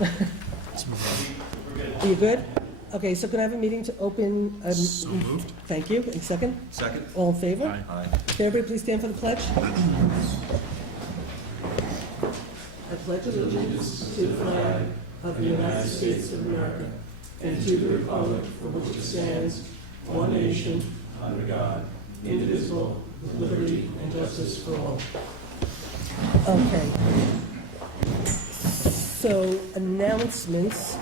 Are you good? Okay, so can I have a meeting to open? So moved. Thank you. And second? Second? All in favor? Aye. Can everybody please stand for the pledge? I pledge allegiance to the flag of the United States of America and to the republic for which it stands, one nation, under God, indivisible, with liberty and justice for all. Okay. So, announcements.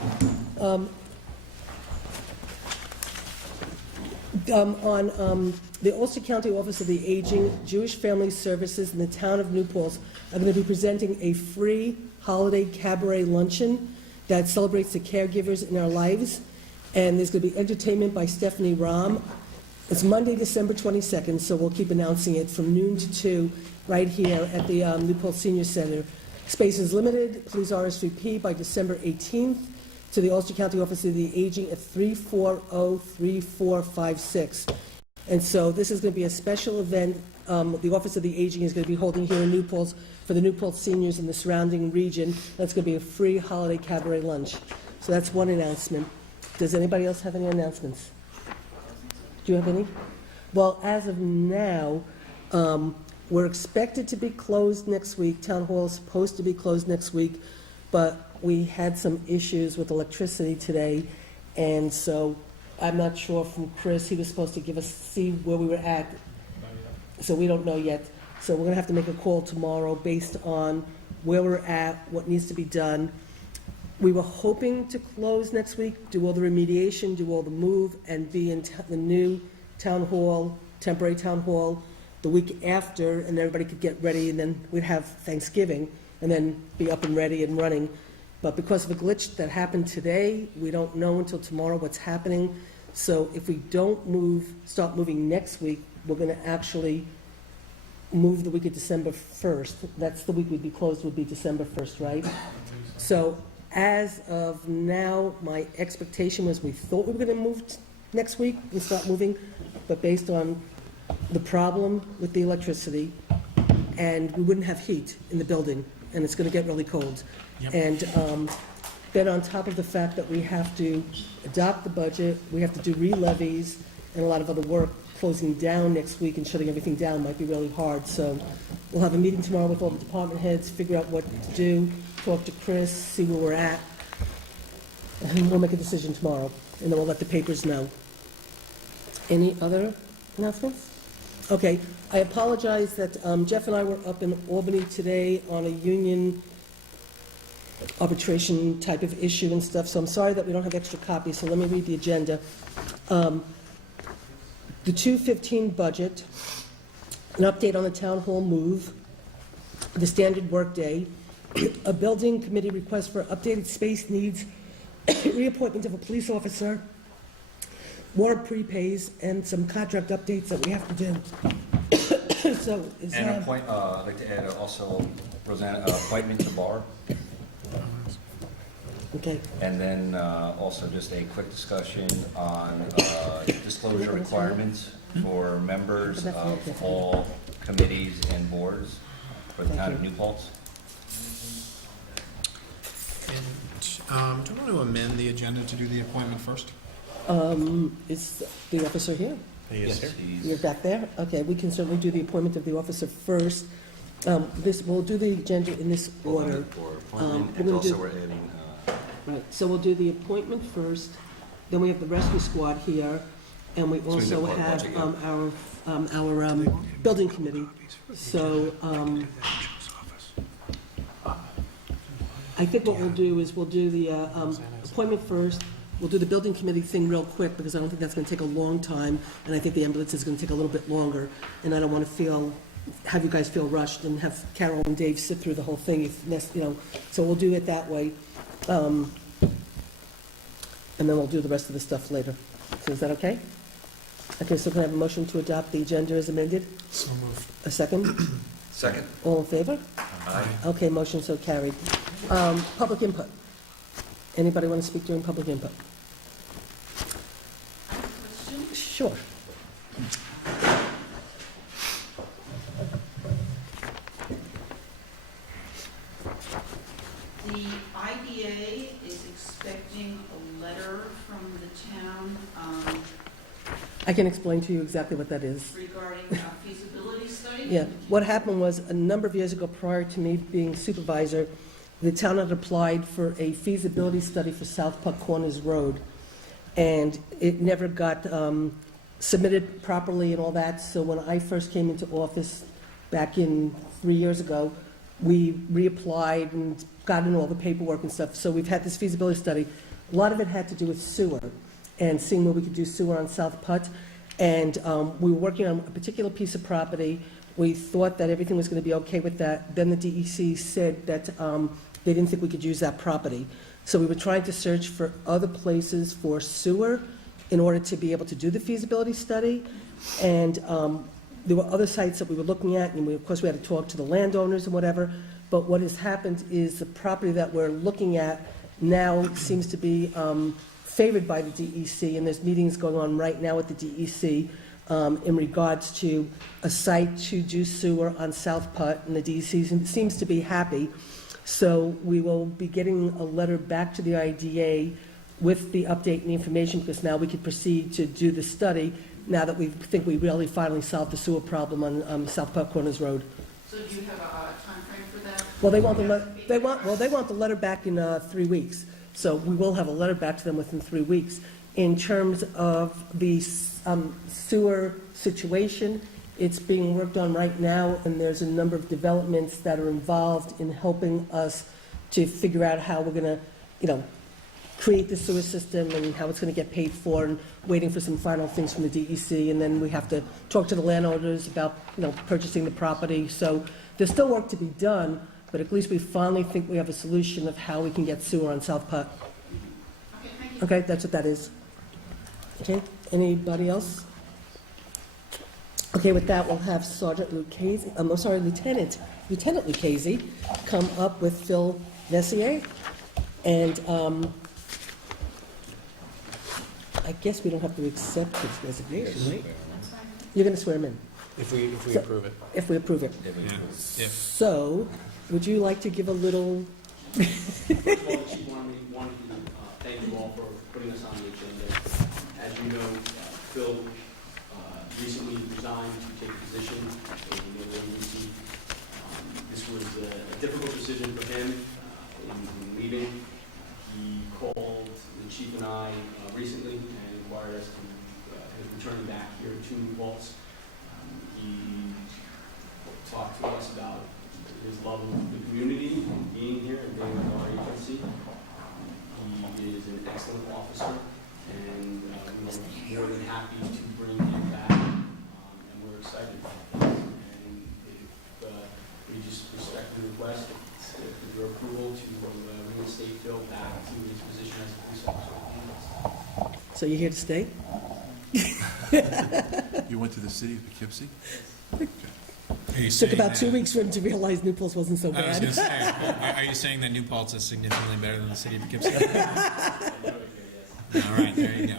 On the Ulster County Office of the Aging, Jewish Family Services in the town of New Paltz are going to be presenting a free holiday cabaret luncheon that celebrates the caregivers in our lives. And there's going to be entertainment by Stephanie Rahm. It's Monday, December 22nd, so we'll keep announcing it from noon to 2 right here at the New Paltz Senior Center. Space is limited. Please RSVP by December 18th. To the Ulster County Office of the Aging at 340-3456. And so this is going to be a special event the Office of the Aging is going to be holding here in New Paltz for the New Paltz seniors in the surrounding region. That's going to be a free holiday cabaret lunch. So that's one announcement. Does anybody else have any announcements? Do you have any? Well, as of now, we're expected to be closed next week. Town Hall is supposed to be closed next week, but we had some issues with electricity today, and so I'm not sure from Chris. He was supposed to see where we were at, so we don't know yet. So we're going to have to make a call tomorrow based on where we're at, what needs to be done. We were hoping to close next week, do all the remediation, do all the move, and be in the new town hall, temporary town hall, the week after, and everybody could get ready, and then we'd have Thanksgiving, and then be up and ready and running. But because of a glitch that happened today, we don't know until tomorrow what's happening. So if we don't start moving next week, we're going to actually move the week of December 1st. That's the week we'd be closed, would be December 1st, right? So as of now, my expectation was we thought we were going to move next week and start moving, but based on the problem with the electricity, and we wouldn't have heat in the building, and it's going to get really cold. Yep. And then on top of the fact that we have to adopt the budget, we have to do re-levies and a lot of other work, closing down next week and shutting everything down might be really hard. So we'll have a meeting tomorrow with all the department heads, figure out what to do, talk to Chris, see where we're at, and we'll make a decision tomorrow, and then we'll let the papers know. Any other announcements? Okay, I apologize that Jeff and I were up in Albany today on a union arbitration type of issue and stuff, so I'm sorry that we don't have extra copies, so let me read the agenda. The 215 budget, an update on the town hall move, the standard workday, a building committee request for updated space needs, reappointment of a police officer, warrant prepays, and some contract updates that we have to do. So is And that... I'd like to add also, Rosanna, appointment to bar. Okay. And then also just a quick discussion on disclosure requirements for members of all committees and boards for the town of New Paltz. And do you want to amend the agenda to do the appointment first? Is the officer here? He is here. You're back there? Okay, we can certainly do the appointment of the officer first. We'll do the agenda in this order. And also we're adding... Right, so we'll do the appointment first, then we have the rescue squad here, and we also have our building committee. So I think what we'll do is we'll do the appointment first. We'll do the building committee thing real quick because I don't think that's going to take a long time, and I think the ambulance is going to take a little bit longer, and I don't want to have you guys feel rushed and have Carol and Dave sit through the whole thing, if so we'll do it that way. And then we'll do the rest of the stuff later. So is that okay? Okay, so can I have a motion to adopt the agenda as amended? So moved. A second? Second. All in favor? Aye. Okay, motion so carried. Public input. Anybody want to speak during public input? Sure. The IDA I can explain to you exactly what that is. regarding feasibility study? Yeah, what happened was, a number of years ago, prior to me being supervisor, the town had applied for a feasibility study for South Puck Corners Road, and it never got submitted properly and all that, so when I first came into office back in 3 years ago, we reapplied and got in all the paperwork and stuff, so we've had this feasibility study. A lot of it had to do with sewer, and seeing where we could do sewer on South Putt, and we were working on a particular piece of property. We thought that everything was going to be okay with that. Then the DEC said that they didn't think we could use that property. So we were trying to search for other places for sewer in order to be able to do the feasibility study. And there were other sites that we were looking at, and of course we had to talk to the landowners and whatever. But what has happened is the property that we're looking at now seems to be favored by the DEC, and there's meetings going on right now with the DEC in regards to a site to do sewer on South Putt, and the DEC seems to be happy. So we will be getting a letter back to the IDA with the update and the information, because now we could proceed to do the study, now that we think we really finally solved the sewer problem on South Putt Corners Road. So do you have a timeframe for that? Well, they want the letter back in 3 weeks. So we will have a letter back to them within 3 weeks. In terms of the sewer situation, it's being worked on right now, and there's a number of developments that are involved in helping us to figure out how we're going to, create the sewer system and how it's going to get paid for, and waiting for some final things from the DEC. And then we have to talk to the landowners about, purchasing the property. So there's still work to be done, but at least we finally think we have a solution of how we can get sewer on South Putt. Okay, thank you. Okay, that's what that is. Okay, anybody else? Okay, with that, we'll have Lieutenant Lucchese come up with Phil Messier. And I guess we don't have to accept his resignation, right? You're going to swear him in? If we So- approve it. If we approve it. If. So, would you like to give a little, First of all, Chief, wanted to thank you all for putting us on the agenda. As you know, Phil recently resigned to take a position in the agency. This was a difficult decision for him in leaving. He called the chief and I recently and inquired as to his returning back here to Paltz. He talked to us about his love of the community and being here and being with our agency. He is an excellent officer, and we're more than happy to bring him back, and we're excited about this. And if we just respect the request, with your approval to reinstate Phil back to his position as a police officer. so you're here to stay? You went to the city of Poughkeepsie? Are you Took saying about 2 that- weeks for him to realize New Paltz wasn't so I was going to bad. say, are you saying that New Paltz is significantly better than the city of Poughkeepsie? All right, there you go.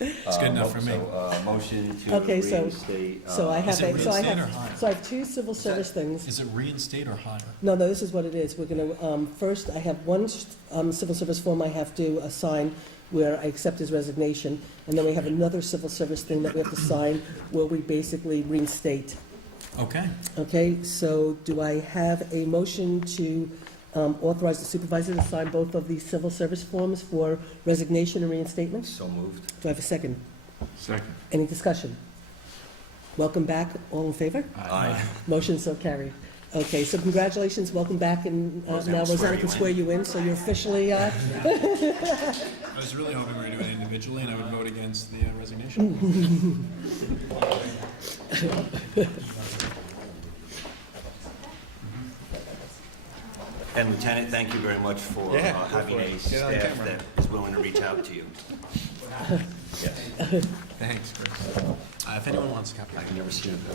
It's good enough for me. So, motion to Okay, so- reinstate. So I have, Is it so I reinstate or have, hire? so I have two civil service things. Is it reinstate or hire? No, this is what it is. We're going to, first, I have one civil service form I have to sign where I accept his resignation, and then we have another civil service thing that we have to sign where we basically reinstate. Okay. Okay, so do I have a motion to authorize the supervisor to sign both of these civil service forms for resignation and reinstatement? So moved. Do I have a second? Second. Any discussion? Welcome back. All in favor? Aye. Motion so carried. Okay, so congratulations, welcome back, and now Rosanna can swear you in, so you're officially, I was really hoping we were doing it individually, and I would vote against the resignation. And Lieutenant, thank you very much for Yeah, go having for a it. Get on staff camera. that is willing to reach out to you. Yes. Thanks, Chris. If anyone wants a copy, I've never seen it. you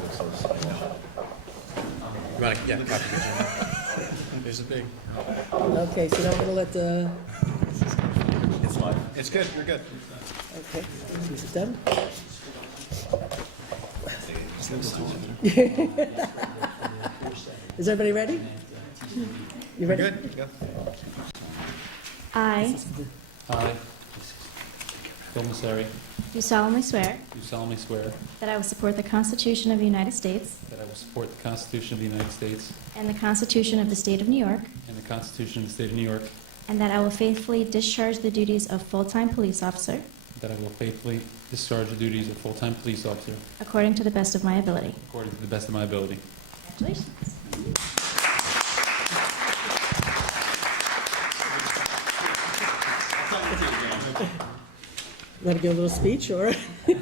want to, yeah, copy. There's a big. okay, so now we're gonna let the, It's live. It's good. You're good. okay, is it done? Is everybody ready? You ready? Good. Go. I Aye. Phil Masseri, do solemnly swear do solemnly swear that I will support the Constitution of the United States that I will support the Constitution of the United States and the Constitution of the State of New York, and the Constitution of the State of New York, and that I will faithfully discharge the duties of full-time police officer that I will faithfully discharge the duties of full-time police officer according to the best of my ability. according to the best of my ability. Congratulations. Want to give a little speech, or? Thank you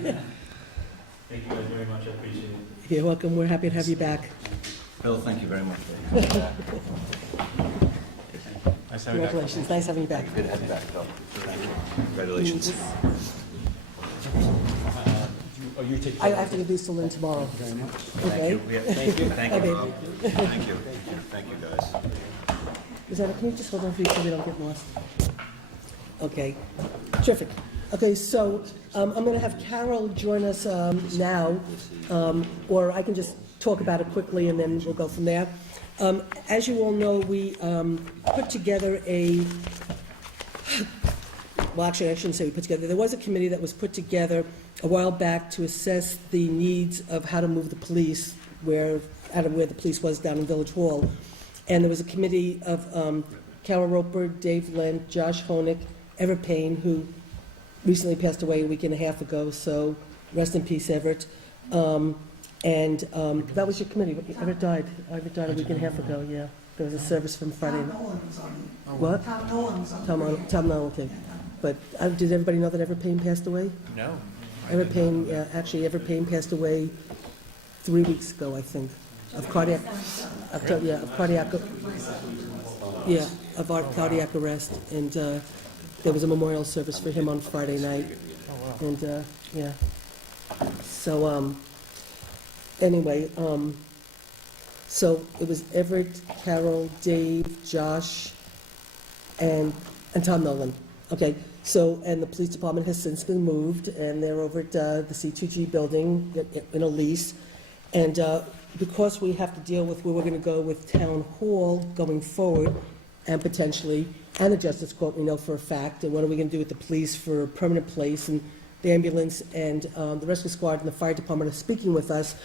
guys very much, I appreciate it. You're welcome, we're happy to have you back. Bill, thank you very much. Nice having you back. Congratulations, nice having you back. Good to have you back, Bill. Thank you. Congratulations. Oh, you're taking. I have to give these to Lynn tomorrow. Thank Okay? you. Thank you. Thank Hi, you. baby. Thank you. Thank you, guys. Rosanna, can you just hold on for you so we don't get lost? Okay, terrific. Okay, so I'm going to have Carol join us now, or I can just talk about it quickly and then we'll go from there. As you all know, we put together well, actually, I shouldn't say we put together. There was a committee that was put together a while back to assess the needs of how to move the police, out of where the police was down in Village Hall. And there was a committee of Carol Roper, Dave Lent, Josh Honig, Everett Payne, who recently passed away a week and a half ago, so rest in peace, Everett. And that was your committee. Everett died a week and a half ago, yeah. There was a service from Friday. Tom Nolan was on it. What? Tom Nolan was on it. Tom Nolan, okay. But did everybody know that Everett Payne passed away? No. Everett Payne, actually, Everett Payne passed away 3 weeks ago, I think, of cardiac arrest. And there was a memorial service for him on Friday night. And, yeah. So, anyway, so it was Everett, Carol, Dave, Josh, and Tom Nolan. Okay, so, and the police department has since been moved, and they're over at the C2G building in a lease. And because we have to deal with where we're going to go with Town Hall going forward, and potentially, and the Justice Court, we know for a fact, and what are we going to do with the police for a permanent place, and the ambulance and the rescue squad and the fire department are speaking with us.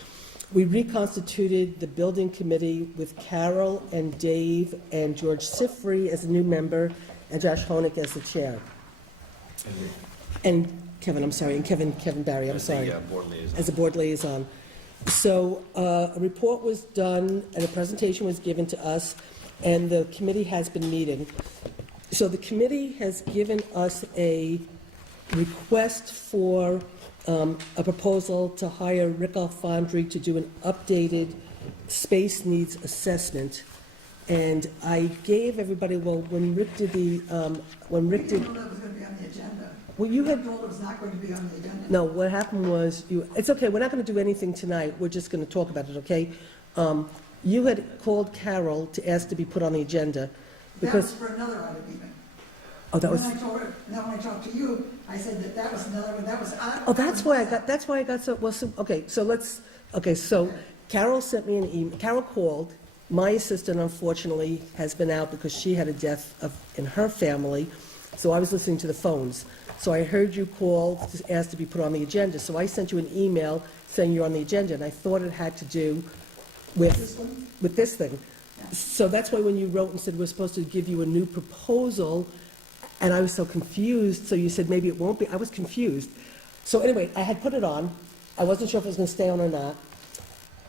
We reconstituted the building committee with Carol and Dave and George Sifry as a new member, and Josh Honig as the chair. And Kevin, I'm sorry, and Kevin Barry, I'm sorry. As a board liaison. So a report was done and a presentation was given to us, and the committee has been meeting. So the committee has given us a request for a proposal to hire Rick Alfondri to do an updated space needs assessment. And I gave everybody, well, when Rick did We told it was going to be on the agenda. well, you We had, told it was not going to be on the agenda. no, what happened was, it's okay, we're not going to do anything tonight, we're just going to talk about it, okay? You had called Carol to ask to be put on the agenda, That was because, for another item even. oh, that was, When I talked to you, I said that was another one, that was on. oh, that's why I got so, well, so, okay, so Carol sent me an email, Carol called, my assistant unfortunately has been out because she had a death in her family, so I was listening to the phones. So I heard you call to ask to be put on the agenda, so I sent you an email saying you're on the agenda, and I thought it had to do with this thing. So that's why when you wrote and said we're supposed to give you a new proposal, and I was so confused, so you said maybe it won't be, I was confused. So anyway, I had put it on, I wasn't sure if it was going to stay on or not.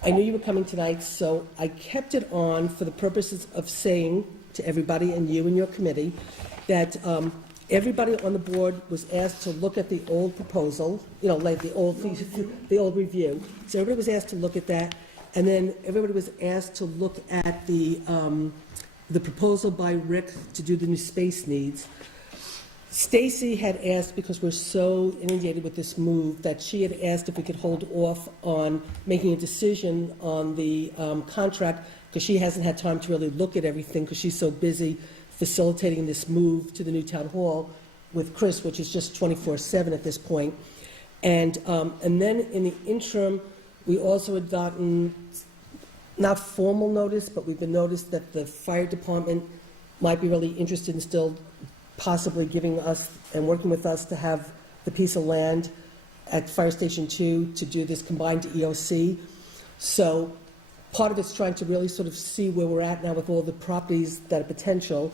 I knew you were coming tonight, so I kept it on for the purposes of saying to everybody and you and your committee that everybody on the board was asked to look at the old proposal, you know, like the old review. So everybody was asked to look at that, and then everybody was asked to look at the proposal by Rick to do the new space needs. Stacy had asked, because we're so inundated with this move, that she had asked if we could hold off on making a decision on the contract, because she hasn't had time to really look at everything, because she's so busy facilitating this move to the new town hall with Chris, which is just 24/7 at this point. And then in the interim, we also had gotten, not formal notice, but we've been noticed that the fire department might be really interested in still possibly giving us and working with us to have the piece of land at Fire Station 2 to do this combined EOC. So part of it's trying to really sort of see where we're at now with all the properties that are potential,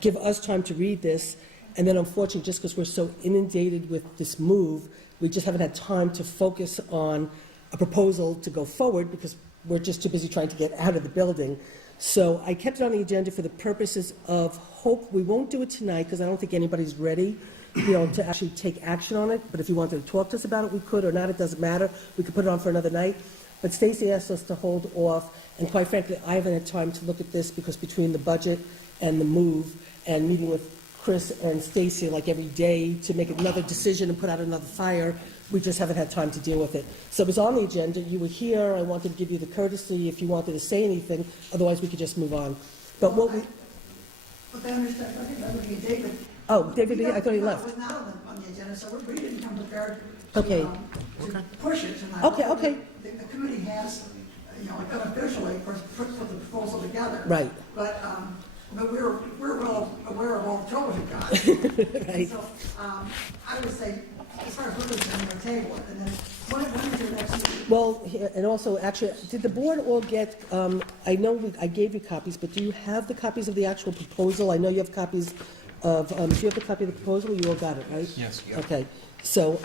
give us time to read this, and then unfortunately, just because we're so inundated with this move, we just haven't had time to focus on a proposal to go forward because we're just too busy trying to get out of the building. So I kept it on the agenda for the purposes of hope. We won't do it tonight because I don't think anybody's ready, to actually take action on it. But if you wanted to talk to us about it, we could, or not, it doesn't matter. We could put it on for another night. But Stacy asked us to hold off, and quite frankly, I haven't had time to look at this because between the budget and the move and meeting with Chris and Stacy like every day to make another decision and put out another fire, we just haven't had time to deal with it. So it was on the agenda, you were here, I wanted to give you the courtesy if you wanted to say anything, otherwise we could just move on. But what we, But I understand, I think that would be David. oh, David, I thought he It left. was not on the agenda, so we didn't come prepared Okay. to push it tonight. Okay. The committee has, unofficially, of course, put the proposal together. Right. But we're well aware of all the troubles you've got. Right. So, I would say, as far as we're concerned, we're table it, and then, when is your next meeting? Well, and also, actually, did the board all get, I know I gave you copies, but do you have the copies of the actual proposal? I know you have copies of, do you have the copy of the proposal? You all got it, right? Yes. Okay, so,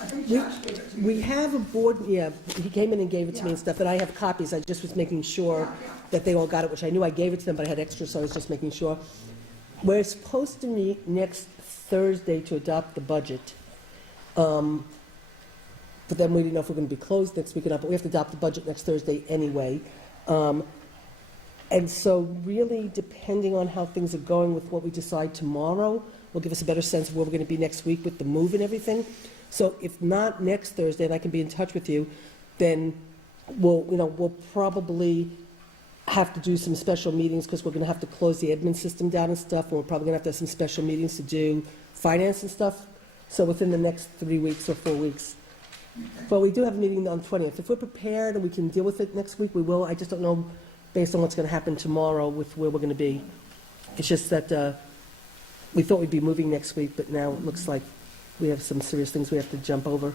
I think Josh gave it to you. we have a board, yeah, he came in and gave it to me and stuff, and I have copies, I just was making sure that they all got it, which I knew I gave it to them, but I had extra, so I was just making sure. We're supposed to meet next Thursday to adopt the budget. But then we didn't know if we're going to be closed next week or not, but we have to adopt the budget next Thursday anyway. And so really, depending on how things are going with what we decide tomorrow, will give us a better sense of where we're going to be next week with the move and everything. So if not next Thursday, and I can be in touch with you, then we'll probably have to do some special meetings because we're going to have to close the admin system down and stuff, and we're probably going to have some special meetings to do finance and stuff. So within the next 3 weeks or 4 weeks. But we do have a meeting on the 20th. If we're prepared and we can deal with it next week, we will. I just don't know, based on what's going to happen tomorrow, with where we're going to be. It's just that we thought we'd be moving next week, but now it looks like we have some serious things we have to jump over.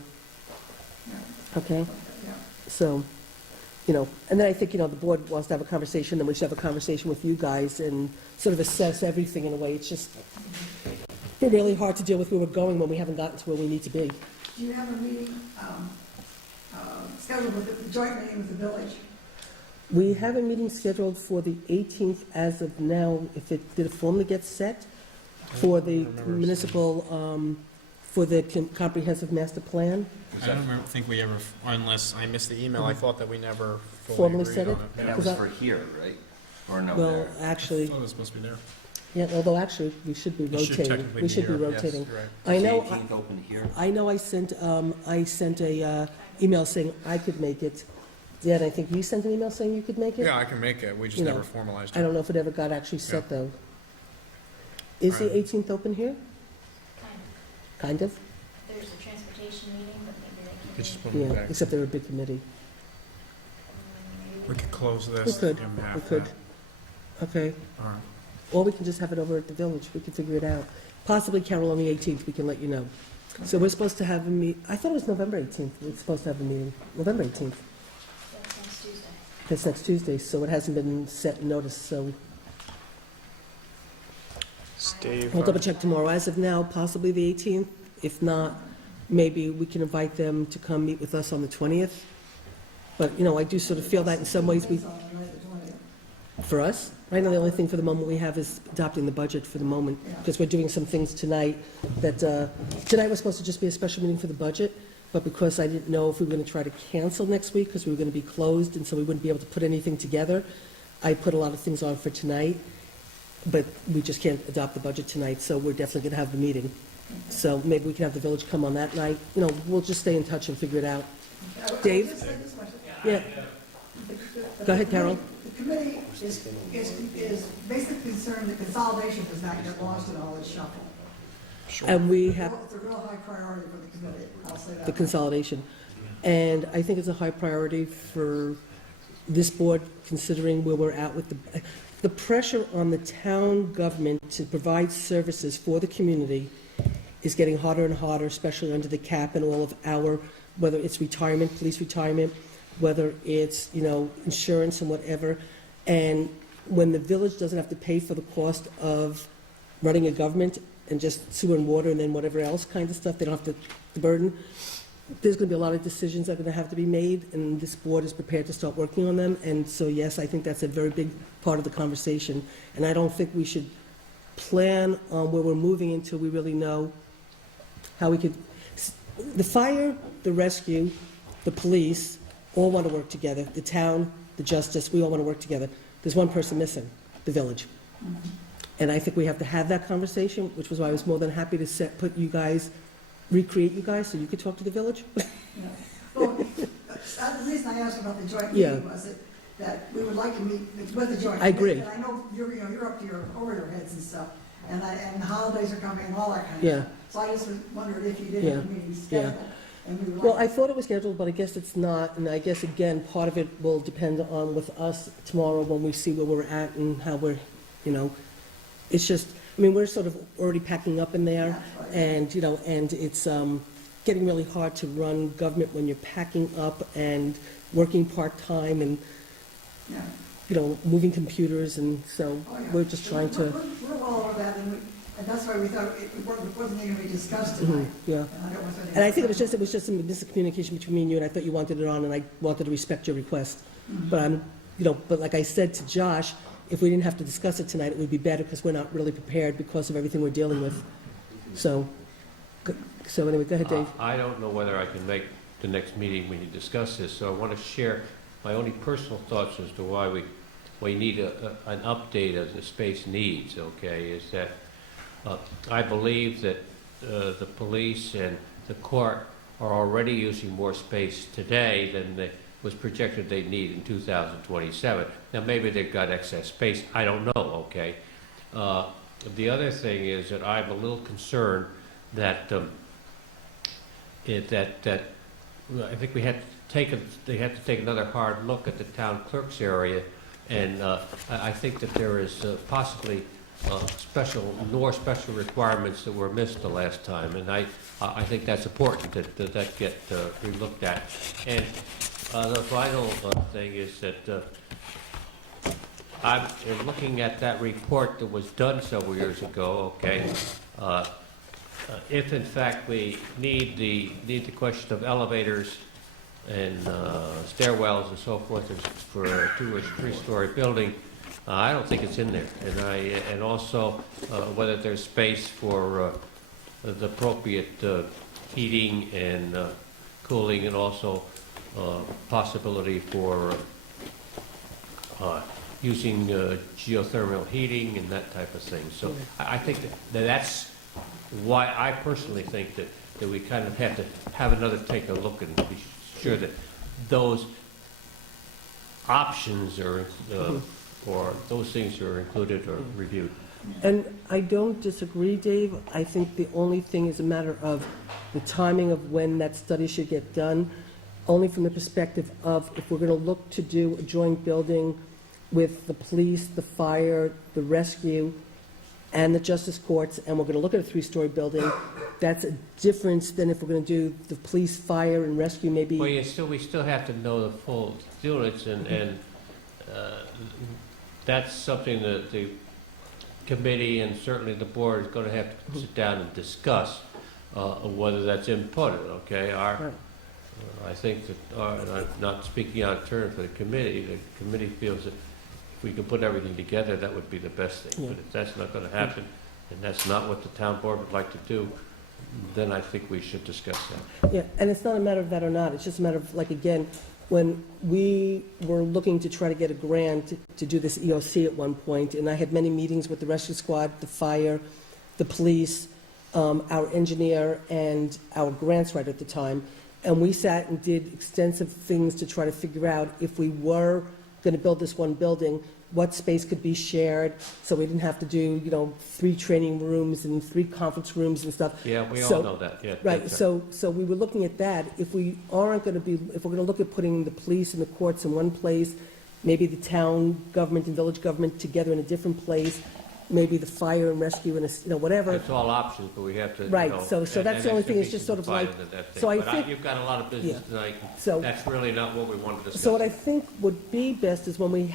Okay? So, and then I think, the board wants to have a conversation, then we should have a conversation with you guys and sort of assess everything in a way. It's just really hard to deal with where we're going when we haven't gotten to where we need to be. Do you have a meeting scheduled with the joint meeting with the village? We have a meeting scheduled for the 18th as of now, if it did it formally get set, for the municipal, for the comprehensive master plan. I don't think we ever, unless I missed the email, I thought that we never Formally fully said agreed on it? it. And Yeah. that was for here, right? Or no, Well, there? I actually, thought it was supposed to be there. yeah, although actually, we should be It should rotating. technically We be should be here, yes, rotating. you're right. I Is the know, 18th open here? I know I sent a email saying I could make it. Dan, I think you sent an email saying you could make it? Yeah, I can make it, we just You know, never formalized I it. don't know if it ever got actually set, though. Is the Right. 18th open here? Kind of? There's a transportation meeting, but maybe they It's just put it Yeah, back. except they're a big committee. We could close this. We could, give them half we could. that. Okay. All right. Or we can just have it over at the village. We can figure it out. Possibly, Carol, on the 18th, we can let you know. So we're supposed to have a I thought it was November 18th. We're supposed to have a meeting. November 18th. That's next Tuesday. That's next Tuesday, so it hasn't been set in notice, so Steve. we'll double check tomorrow. As of now, possibly the 18th. If not, maybe we can invite them to come meet with us on the 20th. But, I do sort of feel that in some ways we, It's on the night of the 20th. for us, right now, the only thing for the moment we have is adopting the budget for the moment, because we're doing some things tonight that, tonight was supposed to just be a special meeting for the budget, but because I didn't know if we were going to try to cancel next week, because we were going to be closed, and so we wouldn't be able to put anything together, I put a lot of things on for tonight, but we just can't adopt the budget tonight, so we're definitely going to have the meeting. So maybe we can have the village come on that night. We'll just stay in touch and figure it out. Dave? Just say this question. Yeah. Go ahead, Carol. The committee is basically concerned that consolidation does not get lost in all this shuffle. And we have It's a real high priority for the committee, I'll say that. the consolidation. And I think it's a high priority for this board, considering where we're at with the pressure on the town government to provide services for the community is getting harder and harder, especially under the cap and all of our, whether it's retirement, police retirement, whether it's, insurance and whatever. And when the village doesn't have to pay for the cost of running a government and just sewer and water and then whatever else kind of stuff, they don't have to, the burden, there's going to be a lot of decisions that are going to have to be made, and this board is prepared to start working on them. And so, yes, I think that's a very big part of the conversation. And I don't think we should plan on where we're moving until we really know how we could, the fire, the rescue, the police, all want to work together. The town, the justice, we all want to work together. There's one person missing, the village. And I think we have to have that conversation, which was why I was more than happy to recreate you guys so you could talk to the village. Well, the reason I asked about the joint Yeah. meeting was that we would like to meet with the joint. I agree. And I know you're up to over your heads and stuff, and the holidays are coming and all that kind of Yeah. stuff. So I just wondered if you did Yeah. have a meeting Yeah. scheduled. And we would Well, like I thought it was scheduled, but I guess it's not. And I guess, again, part of it will depend on with us tomorrow when we see where we're at and how we're, it's just, we're sort of already packing up in there. Yeah, right. And it's getting really hard to run government when you're packing up and working part-time and, Yeah. moving computers. And so Oh, yeah. we're just trying to, We're well over that, and that's why we thought it wasn't even going to be discussed tonight. yeah. And I don't want to- And I think it was just some miscommunication between me and you, and I thought you wanted it on, and I wanted to respect your request. But but like I said to Josh, if we didn't have to discuss it tonight, it would be better, because we're not really prepared because of everything we're dealing with. So anyway, go ahead, Dave. I don't know whether I can make the next meeting when you discuss this, so I want to share my only personal thoughts as to why we need an update of the space needs, okay, is that I believe that the police and the court are already using more space today than was projected they'd need in 2027. Now, maybe they've got excess space, I don't know, okay? The other thing is that I'm a little concerned that I think they had to take another hard look at the town clerk's area, and I think that there is possibly more special requirements that were missed the last time, and I think that's important that get relooked at. And the final thing is that I'm looking at that report that was done several years ago, okay? If in fact we need the question of elevators and stairwells and so forth for a 2- or 3-story building, I don't think it's in there. And also whether there's space for the appropriate heating and cooling, and also possibility for using geothermal heating and that type of thing. So I think that's why I personally think that we kind of have to have another take a look and be sure that those options are, or those things are included or reviewed. And I don't disagree, Dave. I think the only thing is a matter of the timing of when that study should get done, only from the perspective of if we're going to look to do a joint building with the police, the fire, the rescue, and the justice courts, and we're going to look at a 3-story building, that's a difference than if we're going to do the police, fire, and rescue maybe. Well, we still have to know the full units, and that's something that the committee and certainly the board is going to have to sit down and discuss whether that's inputted, okay? Right. I think that, and I'm not speaking out of turn for the committee feels that if we can put everything together, that would be the best thing. Yeah. But if that's not going to happen, and that's not what the town board would like to do, then I think we should discuss that. Yeah, and it's not a matter of that or not. It's just a matter of, like, again, when we were looking to try to get a grant to do this EOC at one point, and I had many meetings with the rescue squad, the fire, the police, our engineer, and our grants writer at the time, and we sat and did extensive things to try to figure out if we were going to build this one building, what space could be shared, so we didn't have to do, 3 training rooms and 3 conference rooms and stuff. Yeah, we So- all know that, yeah. Right, that's so we were looking at that. If we're going to look at putting the police and the courts in one place, maybe the town government and village government together in a different place, maybe the fire and rescue and, whatever. It's all options, but we have to, Right, so that's and the only thing, gonna is be just sort of like- confined to that thing. so I But think- you've got a lot of business Yeah. tonight. So- That's really not what we wanted to discuss. So what I think would be best is when we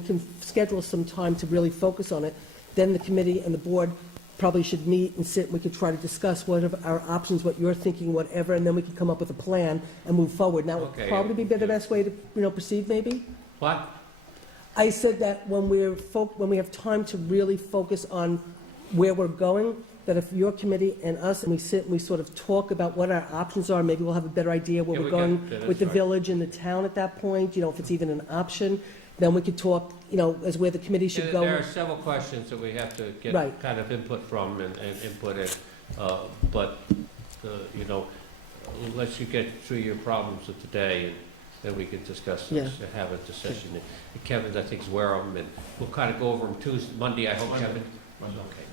can schedule some time to really focus on it, then the committee and the board probably should meet and sit, and we could try to discuss what are our options, what you're thinking, whatever, and then we could come up with a plan and move forward. Now, would Okay. probably be the best way to, proceed, maybe? What? I said that when when we have time to really focus on where we're going, that if your committee and us, and we sit and we sort of talk about what our options are, maybe we'll have a better idea where Yeah, we're we going can- yeah, with the that's right. village and the town at that point, if it's even an option, then we could talk, as where the committee should go. There are several questions that we have to get Right. kind of input from and input in, but, unless you get through your problems of today, and then we can discuss Yeah. this, have a discussion. And Kevin, I think, is aware of them, and we'll kind of go over them Monday, I hope, Kevin? Okay.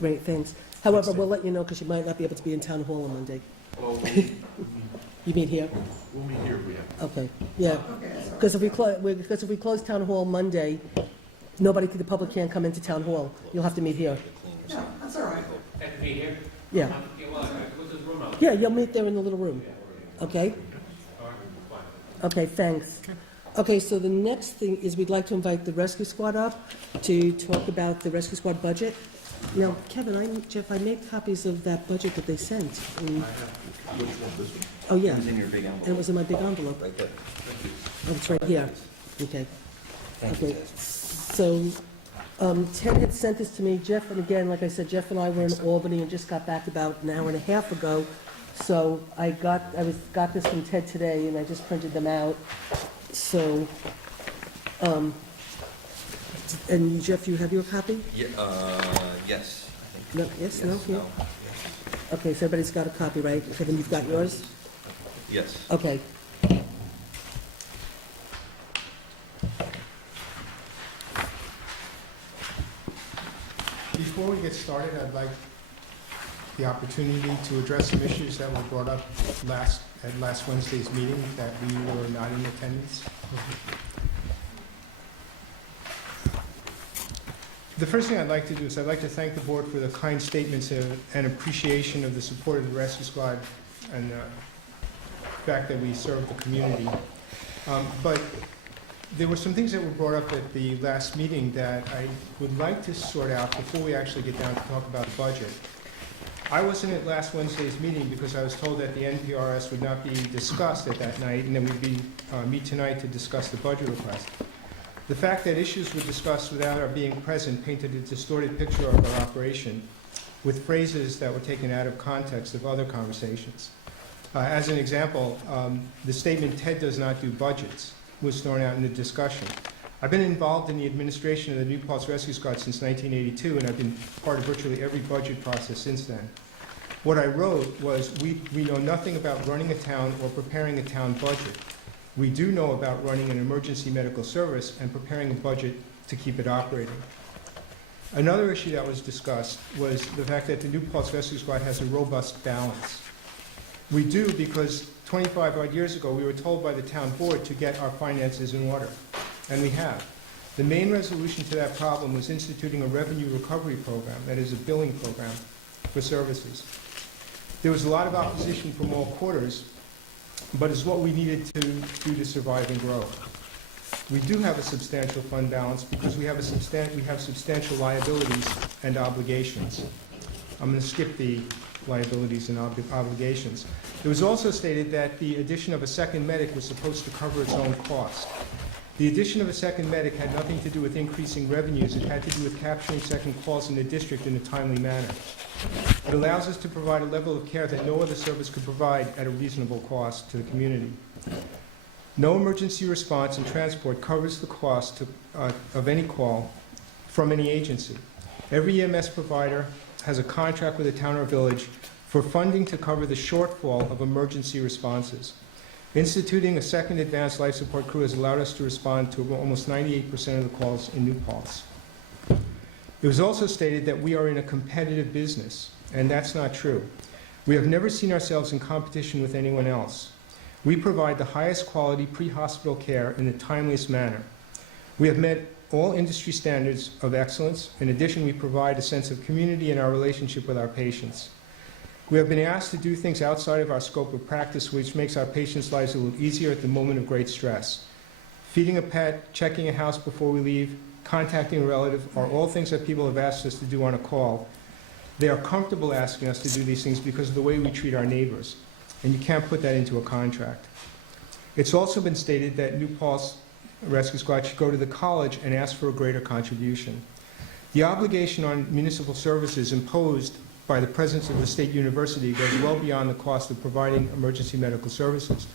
Great, thanks. However, we'll let you know, because you might not be able to be in town hall on Monday. Well, You meet here? we'll meet here if we have. Okay, yeah. Okay, that's all Because if we close town hall Monday, the public can't come into town hall. You'll have to meet here. right. Yeah, that's all right. Have to be here? Yeah. What's this room out? Yeah, you'll meet there in the little room. Okay? Okay, thanks. Okay, so the next thing is we'd like to invite the rescue squad up to talk about the rescue squad budget. Now, Kevin, Jeff, I made copies of that budget that they sent. Oh, yeah, It was in your big envelope. and it was in my big envelope. Right there. Oh, it's right here. Okay. Thank you, Okay. Ted. So, Ted had sent this to me, Jeff, and again, like I said, Jeff and I were in Albany and just got back about an hour and a half ago. So I got this from Ted today, and I just printed them out. So, and Jeff, you have your copy? Yeah, yes. I think- No, yes, no, yeah? Okay, so everybody's got a copy, right? Kevin, you've got yours? Yes. Okay. Before we get started, I'd like the opportunity to address some issues that were brought up at last Wednesday's meeting that we were not in attendance. The first thing I'd like to do is I'd like to thank the board for the kind statements and appreciation of the support of the rescue squad and the fact that we serve the community. But there were some things that were brought up at the last meeting that I would like to sort out before we actually get down to talk about the budget. I wasn't at last Wednesday's meeting because I was told that the NPRS would not be discussed at that night, and then we'd meet tonight to discuss the budget request. The fact that issues were discussed without our being present painted a distorted picture of our operation with phrases that were taken out of context of other conversations. As an example, the statement, "Ted does not do budgets," was thrown out in the discussion. I've been involved in the administration of the New Paltz Rescue Squad since 1982, and I've been part of virtually every budget process since then. What I wrote was, we know nothing about running a town or preparing a town budget. We do know about running an emergency medical service and preparing a budget to keep it operating. Another issue that was discussed was the fact that the New Paltz Rescue Squad has a robust balance. We do because 25 odd years ago, we were told by the town board to get our finances in order, and we have. The main resolution to that problem was instituting a revenue recovery program, that is a billing program for services. There was a lot of opposition from all quarters, but it's what we needed to do to survive and grow. We do have a substantial fund balance because we have substantial liabilities and obligations. I'm going to skip the liabilities and obligations. It was also stated that the addition of a second medic was supposed to cover its own cost. The addition of a second medic had nothing to do with increasing revenues. It had to do with capturing second calls in the district in a timely manner. It allows us to provide a level of care that no other service could provide at a reasonable cost to the community. No emergency response and transport covers the cost of any call from any agency. Every EMS provider has a contract with a town or village for funding to cover the shortfall of emergency responses. Instituting a second advanced life support crew has allowed us to respond to almost 98% of the calls in New Paltz. It was also stated that we are in a competitive business, and that's not true. We have never seen ourselves in competition with anyone else. We provide the highest quality pre-hospital care in the timeliest manner. We have met all industry standards of excellence. In addition, we provide a sense of community in our relationship with our patients. We have been asked to do things outside of our scope of practice, which makes our patients' lives a little easier at the moment of great stress. Feeding a pet, checking a house before we leave, contacting a relative are all things that people have asked us to do on a call. They are comfortable asking us to do these things because of the way we treat our neighbors, and you can't put that into a contract. It's also been stated that New Paltz Rescue Squad should go to the college and ask for a greater contribution. The obligation on municipal services imposed by the presence of the state university goes well beyond the cost of providing emergency medical services.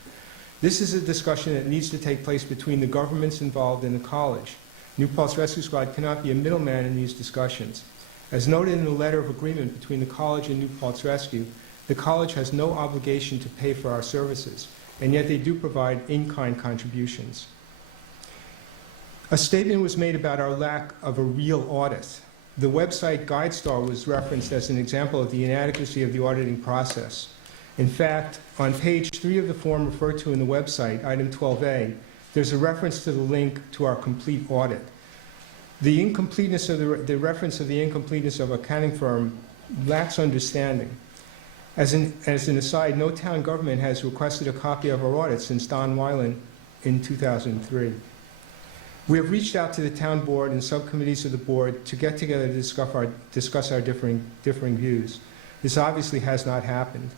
This is a discussion that needs to take place between the governments involved in the college. New Paltz Rescue Squad cannot be a middleman in these discussions. As noted in the letter of agreement between the college and New Paltz Rescue, the college has no obligation to pay for our services, and yet they do provide in-kind contributions. A statement was made about our lack of a real audit. The website GuideStar was referenced as an example of the inadequacy of the auditing process. In fact, on page 3 of the form referred to in the website, item 12A, there's a reference to the link to our complete audit. The incompleteness of the reference of the incompleteness of accounting firm lacks understanding. As an aside, no town government has requested a copy of our audit since Don Weiland in 2003. We have reached out to the town board and subcommittees of the board to get together to discuss our differing views. This obviously has not happened.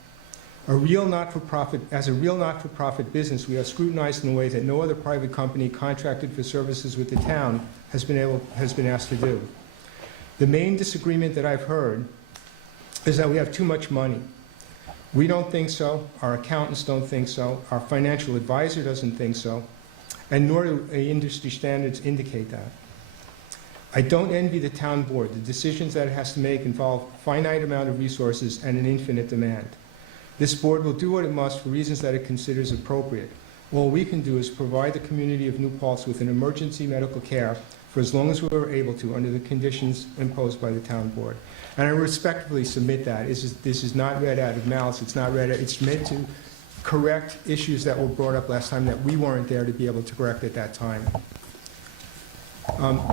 As a real not-for-profit business, we are scrutinized in a way that no other private company contracted for services with the town has been asked to do. The main disagreement that I've heard is that we have too much money. We don't think so, our accountants don't think so, our financial advisor doesn't think so, and nor do industry standards indicate that. I don't envy the town board. The decisions that it has to make involve a finite amount of resources and an infinite demand. This board will do what it must for reasons that it considers appropriate. All we can do is provide the community of New Paltz with an emergency medical care for as long as we are able to under the conditions imposed by the town board. And I respectfully submit that. This is not read out of malice. It's meant to correct issues that were brought up last time that we weren't there to be able to correct at that time.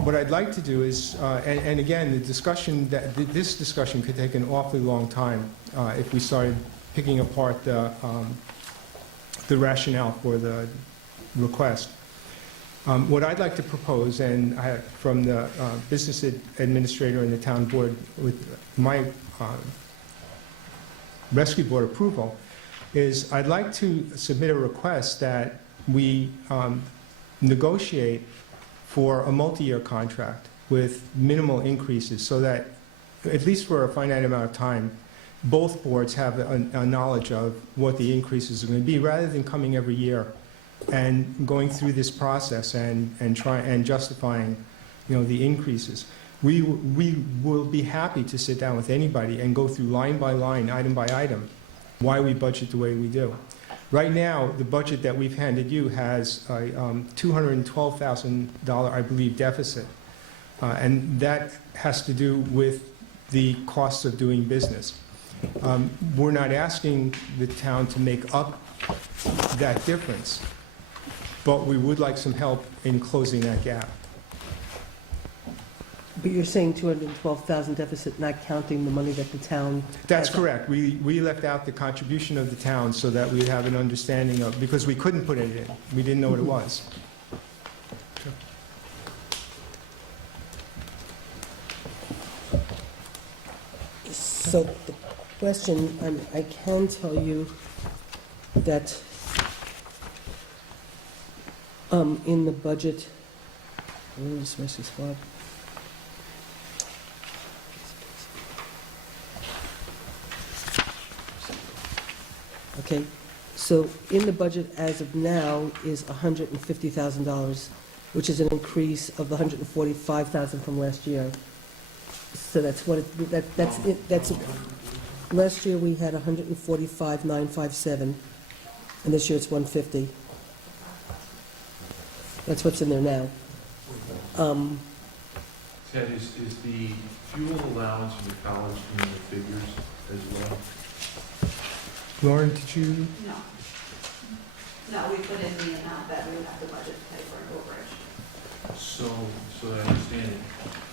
What I'd like to do is, and again, this discussion could take an awfully long time if we started picking apart the rationale for the request. What I'd like to propose, and from the business administrator and the town board with my rescue board approval, is I'd like to submit a request that we negotiate for a multi-year contract with minimal increases so that, at least for a finite amount of time, both boards have a knowledge of what the increases are going to be, rather than coming every year and going through this process and justifying, the increases. We will be happy to sit down with anybody and go through line by line, item by item, why we budget the way we do. Right now, the budget that we've handed you has a $212,000, I believe, deficit, and that has to do with the costs of doing business. We're not asking the town to make up that difference, but we would like some help in closing that gap. But you're saying 212,000 deficit, not counting the money that the town... That's correct. We left out the contribution of the town so that we'd have an understanding of, because we couldn't put it in. We didn't know what it was. So the question, I can tell you that in the budget, where is Rescue Squad? Okay, so in the budget as of now is $150,000, which is an increase of the $145,000 from last year. So that's what that's last year we had $145,957, and this year it's $150. That's what's in there now. Ted, is the fuel allowance for the college in the figures as well? Lauren, did you? No. No, we put in the amount that we would have to budget to pay for an overage. So that I understand it,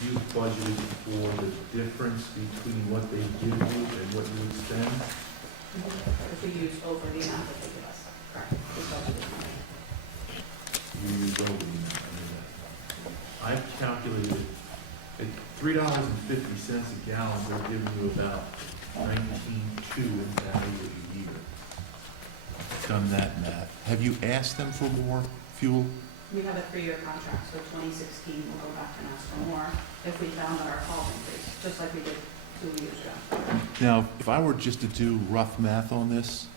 you budgeted for the difference between what they give you and what you would spend? If we use over the amount that they give us. Correct. We budgeted money. You use over the amount, I mean, I've calculated at $3.50 a gallon, they're giving you about 19.2 in value a year. Done that math. Have you asked them for more fuel? We have a 3-year contract, so 2016 we'll go back and ask for more if we found that our calls increased, just like we did 2 years ago. Now, if I were just to do rough math on this,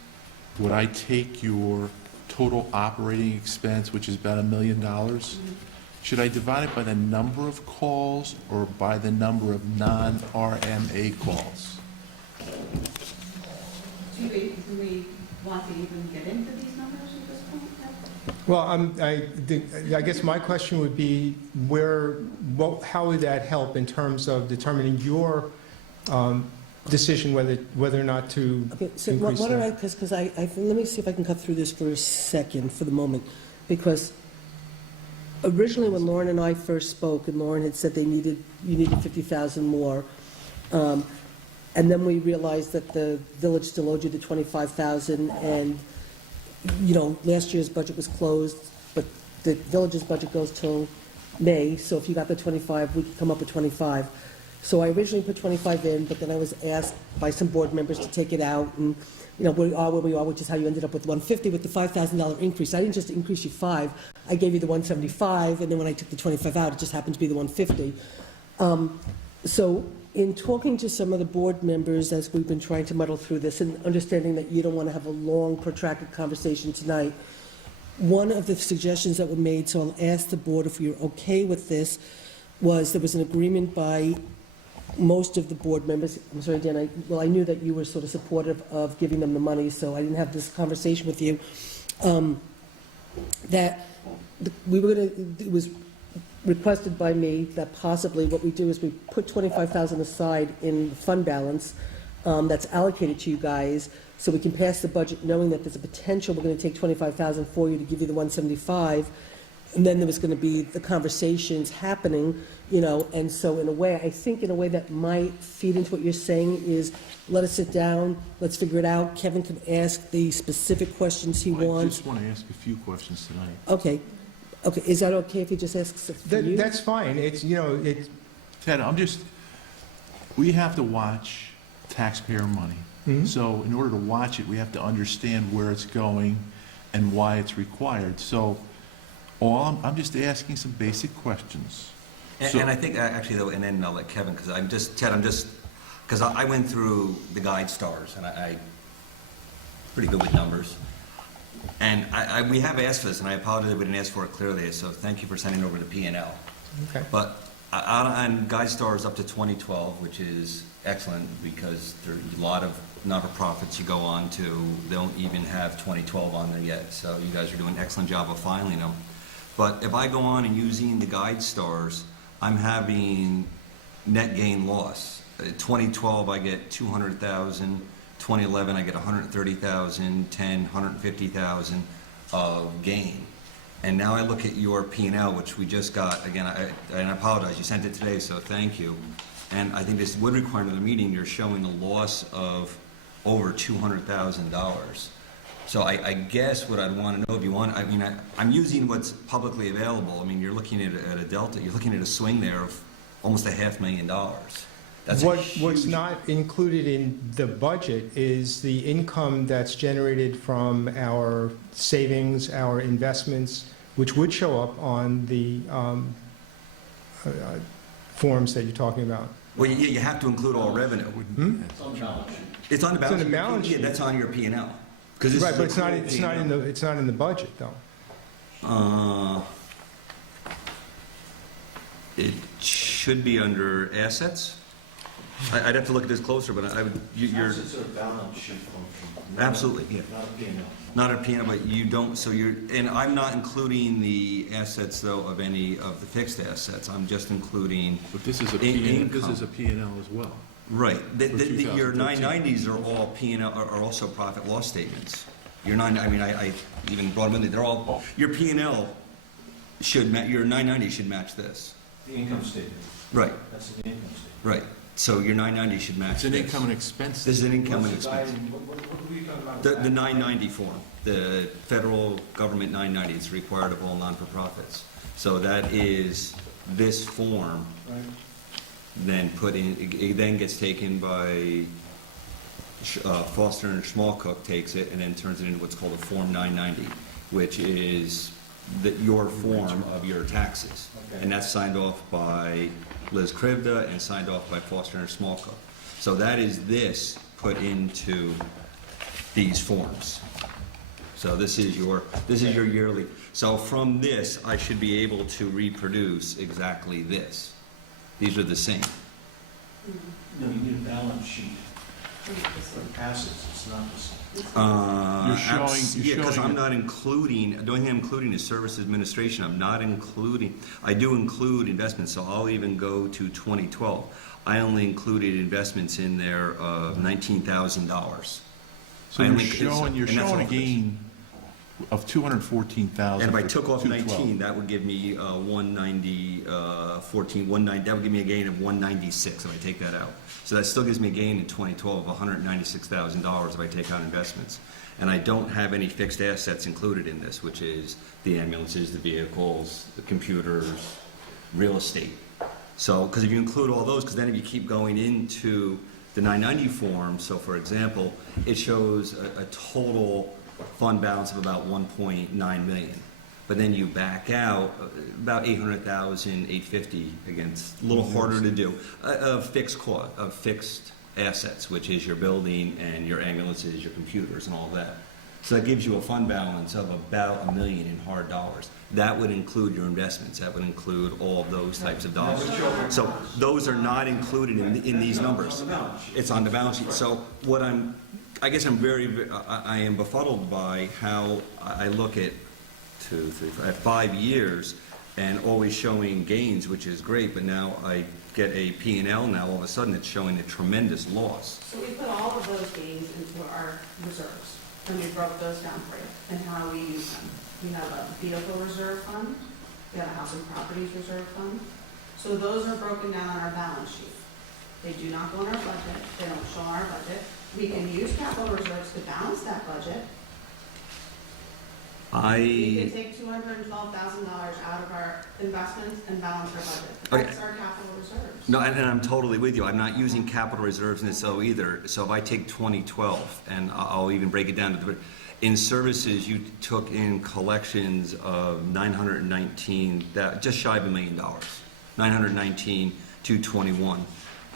would I take your total operating expense, which is about $1 million? Should I divide it by the number of calls or by the number of non-RMA calls? Do we want to even get into these numbers at this point? Well, I guess my question would be how would that help in terms of determining your decision whether or not to Okay, so increase what are I, them? because let me see if I can cut through this for a second, for the moment, because originally when Lauren and I first spoke, and Lauren had said you needed 50,000 more, and then we realized that the village still owed you the 25,000, and, last year's budget was closed, but the village's budget goes till May, so if you got the 25, we could come up with 25. So I originally put 25 in, but then I was asked by some board members to take it out, and, we are where we are, which is how you ended up with 150 with the $5,000 increase. I didn't just increase you 5, I gave you the 175, and then when I took the 25 out, it just happened to be the 150. So in talking to some of the board members as we've been trying to muddle through this and understanding that you don't want to have a long, protracted conversation tonight, one of the suggestions that were made, so I'll ask the board if you're okay with this, was there was an agreement by most of the board members. I'm sorry, Dan, I knew that you were sort of supportive of giving them the money, so I didn't have this conversation with you, that we were going to, it was requested by me that possibly what we do is we put 25,000 aside in the fund balance that's allocated to you guys, so we can pass the budget knowing that there's a potential we're going to take 25,000 for you to give you the 175, and then there was going to be the conversations happening, and so in a way, I think in a way that might feed into what you're saying is let us sit down, let's figure it out. Kevin can ask the specific questions he I wants. just want to ask a few questions tonight. Okay, is that okay if he just asks for you? That's fine. Ted, we have to watch taxpayer money. Mhm. So in order to watch it, we have to understand where it's going and why it's required. So I'm just asking some basic questions. So- And I think, actually, though, and then I'll let Kevin, because because I went through the guide stars, and I pretty good with numbers. And we have asked for this, and I apologize that we didn't ask for it clearly, so thank you for sending over the P&L. Okay. But on guide stars up to 2012, which is excellent, because there are a lot of not-for-profits you go on to, they don't even have 2012 on there yet, so you guys are doing an excellent job of filing them. But if I go on and using the guide stars, I'm having net gain loss. 2012, I get 200,000. 2011, I get 130,000, 10, 150,000 of gain. And now I look at your P&L, which we just got, again, and I apologize, you sent it today, so thank you. And I think this would require another meeting. You're showing a loss of over $200,000. So I guess what I'd want to know, if you want, I'm using what's publicly available. I mean, you're looking at a delta, you're looking at a swing there of almost $500,000. That's What's not included in the budget is the income that's generated from our savings, our investments, which would show up on the forms that you're talking about. Well, you have to include all revenue. It's on the balance sheet. It's on the balance sheet. It's on the balance sheet. Yeah, that's on your P&L. Right, but it's not in the budget, though. It should be under assets. I'd have to look at this closer, but you're. Assets are a balance sheet function. Absolutely, yeah. Not a P&L. Not a P&L, but you don't, and I'm not including the assets, though, of any of the fixed assets. I'm just including. But this is a income. P&L, this is a P&L as well. Right. Your 2013. 990s are all P&L, are also profit loss statements. I even brought them in, they're all, your P&L your 990 should match this. The income statement, Right, that's the income statement. right. So your 990 should match It's this. an income and expense. This is an income and What's the expense. guidance- what were you talking about? The 990 form, the federal government 990, it's required of all non-for-profits. So that is this form, Right. then put in, it then gets taken by Foster and Schmalcook takes it and then turns it into what's called a Form 990, which is your form of your taxes. Okay. And that's signed off by Liz Krivda and signed off by Foster and Schmalcook. So that is this put into these forms. So this is your yearly. So from this, I should be able to reproduce exactly this. These are the same. No, you need a balance sheet for assets, it's not the same. You're showing- Because I'm not including, the only thing I'm including is service administration. I'm not including, I do include investments, so I'll even go to 2012. I only included investments in there of $19,000. So I you're only- showing and that's all a it is. gain of 214,000. And if I for took off 212. 19, that would give me 190, that would give me a gain of 196 if I take that out. So that still gives me a gain in 2012 of $196,000 if I take out investments. And I don't have any fixed assets included in this, which is the ambulances, the vehicles, the computers, real estate. So, because if you include all those, because then if you keep going into the 990 form, so for example, it shows a total fund balance of about 1.9 million. But then you back out about 800,000, 850, again, it's a little harder to do, of fixed cost, of fixed assets, which is your building and your ambulances, your computers and all that. So that gives you a fund balance of about $1 million in hard dollars. That would include your investments. That would incluod all of those types of dollars. So those are not included in these numbers. It's on the balance sheet. So what I guess I am befuddled by how I look at 5 years and always showing gains, which is great, but now I get a P&L now, all of a sudden it's showing a tremendous loss. So we put all of those gains into our reserves, and we broke those down for you, and how we use them. We have a vehicle reserve fund, we have a housing properties reserve fund. So those are broken down on our balance sheet. They do not go in our budget, they don't show on our budget. We can use capital reserves to balance that budget. We can take $212,000 out of our investments and balance our budget. Okay. That's our capital reserves. No, and I'm totally with you. I'm not using capital reserves in it so either. So if I take 2012, and I'll even break it down to in services, you took in collections of 919, just shy of $1 million, 919,221.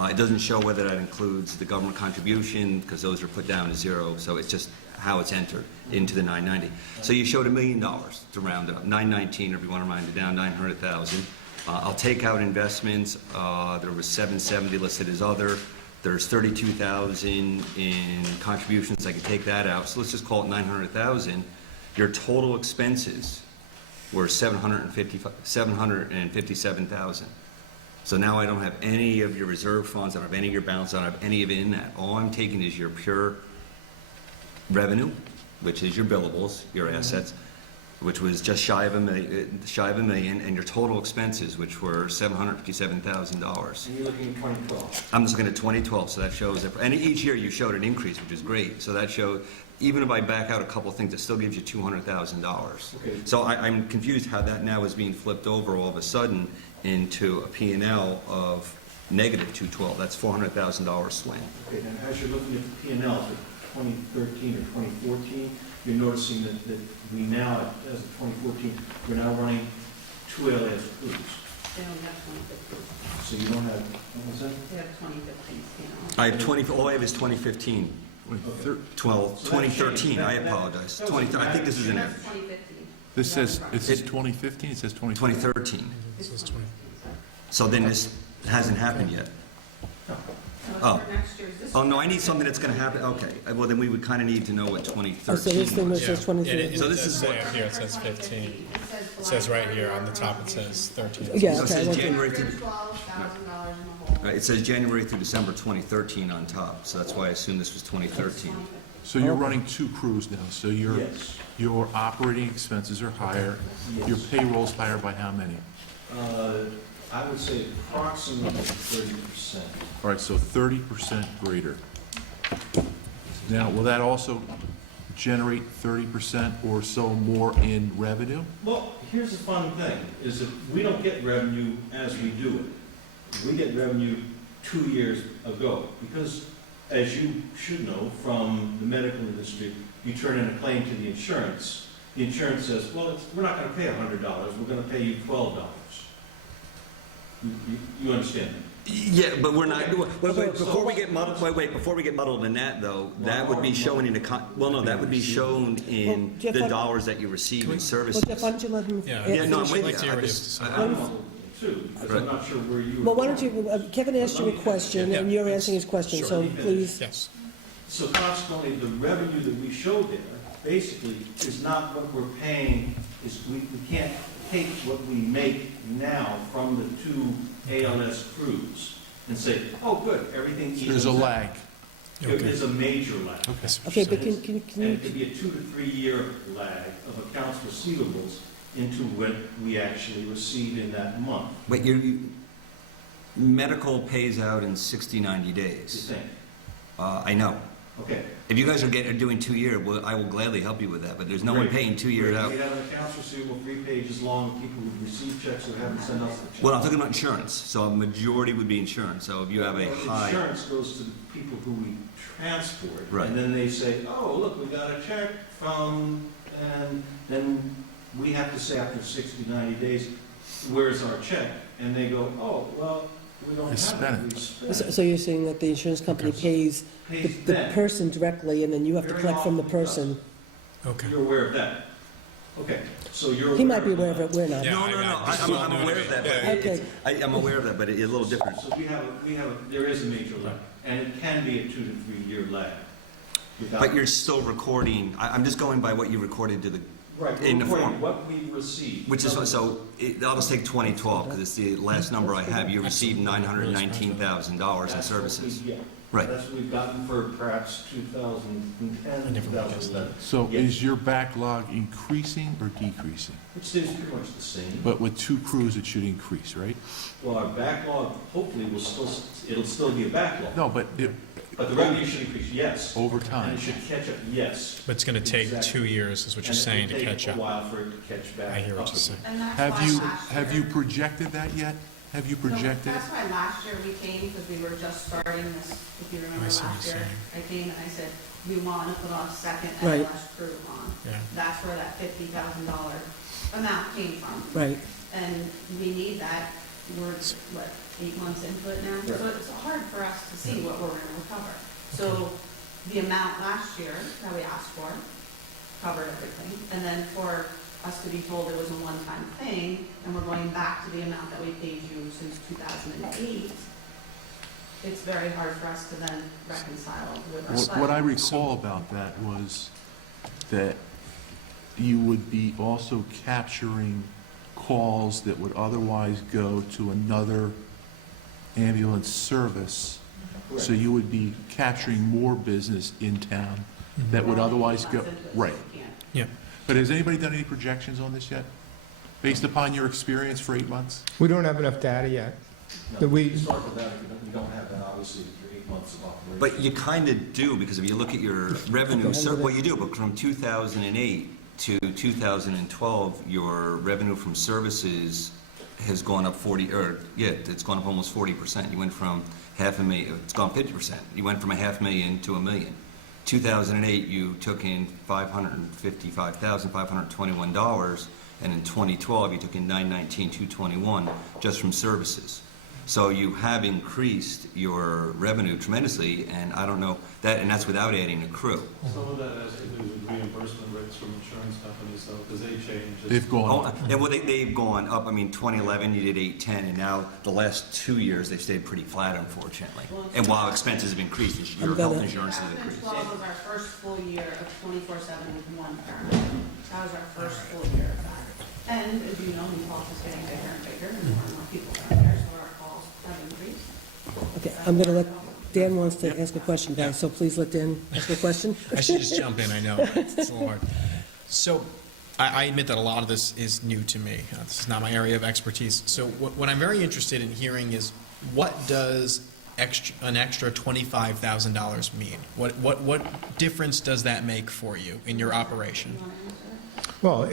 It doesn't show whether that includes the government contribution, because those are put down to zero, so it's just how it's entered into the 990. So you showed $1 million to round it up, 919, if you want to round it down, 900,000. I'll take out investments. There was 770 listed as other. There's 32,000 in contributions. I could take that out. So let's just call it 900,000. Your total expenses were 757,000. So now I don't have any of your reserve funds, I don't have any of your balance, I don't have any of it in that. All I'm taking is your pure revenue, which is your billables, your assets, which was just shy of $1 million, and your total expenses, which were $757,000. And you're looking at 2012. I'm just looking at 2012, so that shows, and each year you showed an increase, which is great. So that showed, even if I back out a couple of things, it still gives you $200,000. Okay. So I'm confused how that now is being flipped over all of a sudden into a P&L of negative 212. That's $400,000 swing. Okay, now as you're looking at the P&L for 2013 or 2014, you're noticing that we now, as of 2014, we're now running two LAS crews. They only have 2015. So you don't have, what was that? They have 2015, you know. I have all I have is 2015. 2013, I apologize. I think this is in there. That's 2015. This says, it says 2015, it says 2013. This is 20. So then this hasn't happened yet. Oh. For next year's, this Oh, no, I need something that's going to happen. Okay. Well, then we would kind of need to know what Oh, so this 2013 thing was. was just 23. So this is what- Here, it says 15. It says right here on the top, it says 13. Yeah, So it okay. says I went to- January $112,000 in the hole. It says January through December 2013 on top, so that's why I assume this was 2013. So you're running 2 crews now, so Yes. your operating expenses are higher, your payroll's higher by how many? I would say approximately 30%. All right, so 30% greater. Now, will that also generate 30% or so more in revenue? Well, here's the fun thing, is that we don't get revenue as we do it. We get revenue 2 years ago, because as you should know from the medical industry, you turn in a claim to the insurance says, well, we're not gonna pay $100, we're gonna pay you $12. You understand that? Yeah, but we're not, Okay. before we get muddled in that, though, that would be shown in the, that would be shown in Well, Jeff, the I- dollars that you receive in Well, services. Jeff, why don't you let him? Yeah, Yeah, no, I'm finish with it? like to you. hear I what he just- has to say. I'm muddled too, because I'm not sure where you. Well, why don't you, Kevin asked you a question, and you're answering his question, so Sure. please. Yes. So consequently, the revenue that we showed there, basically, is not what we're paying, is we can't take what we make now from the 2 ALS crews and say, oh, good, everything evens out. There's a lag. There is a major lag. Okay, but can And you, it could be a 2 to 3 year lag of accounts receivables into what we actually receive in that month. Wait, medical pays out in 60, 90 You days. think? I know. Okay. If you guys are doing 2 year, well, I will gladly help you with that, but there's no one Great. paying 2 years Great. out. We have an accounts receivable 3 pages long, of people who receive checks who haven't sent us the check. Well, I'm talking about insurance, so a majority would be insurance, so if you have a Well, high. Insurance goes to the people who we transport. Right. And then they say, oh, look, we got a check from, and then we have to say after 60, 90 days, where's our check? And they go, oh, well, we don't We have spent it. it. We spent so it. so you're saying that the insurance company pays Pays the them. person directly, and then you have to Very collect from the often it does. person? Okay. You're aware of that? Okay, so you're. He might be aware of it, we're not. Yeah, No, I'm aware of that, but Okay. I'm aware of that, but it's a little different. So there is a major lag, and it can be a 2 to 3 year lag. without- But you're still recording, I'm just going by what you recorded to the, Right, in the we're form. recording what we received. which is, I'll just take 2012, because it's the last number I have. You received $919,000 in services. Yeah. Right. That's what we've gotten for perhaps 2010, 2011. So Yes. is your backlog increasing or decreasing? It stays pretty much the same. But with 2 crews, it should increase, right? Well, our backlog hopefully it'll still be a backlog. No, but But the revenue should increase, yes. over And time. it should catch up, yes. But it's going to take Exactly. 2 years, is what you're saying, to catch And up. it'll take a while for it to catch back. I hear what up you're saying. And that's Have why you, last have year- you projected that yet? Have you projected it? That's why last year we came, because we were just starting this, if you remember I see what last you're year. saying. I came and I said, we want to put on a second Right. ALS crew on. Yeah. That's where that $50,000 amount came from. Right. And we need that, we're, 8 months into it now? So it's hard for us to see what we're gonna recover. So the amount last year that we asked for covered everything. And then for us to be told it was a one-time thing, and we're going back to the amount that we paid you since 2008, it's very hard for us to then reconcile with our What I budget. recall about that was that you would be also capturing calls that would otherwise go to another ambulance service. So you would be capturing more business in town that would otherwise go, right. Yeah. But has anybody done any projections on this yet? Based upon your experience for 8 months? We don't have enough data yet. No, But we- historical data, you don't have that obviously for 8 months of operation. But you kind of do, because if you look at your revenue, well, you do, but from 2008 to 2012, your revenue from services has gone up it's gone up almost 40%. You went from it's gone 50%. You went from $500,000 to $1 million. 2008, you took in $555,521, and in 2012, you took in $919,221 just from services. So you have increased your revenue tremendously, and I don't know that, and that's without adding a crew. Some of that has to do with reimbursement rates from insurance companies though, because they change. They've gone up. And well, they've gone up. I mean, 2011 you did 810, and now the last 2 years they've stayed pretty flat, unfortunately. And while expenses have increased, your health insurance has increased. 2012 was our first full year of 24/7 with one paramedic. That was our first full year of that. And as you know, Paltz is getting bigger and bigger, and more and more people down there, so our calls have increased. Okay, I'm going to let, Dan wants to ask a question, guys, so please let Dan ask a question. I should just jump in, I know, it's a little hard. So, I admit that a lot of this is new to me. This is not my area of expertise. So what I'm very interested in hearing is, what does an extra $25,000 mean? What difference does that make for you in your operation? Well,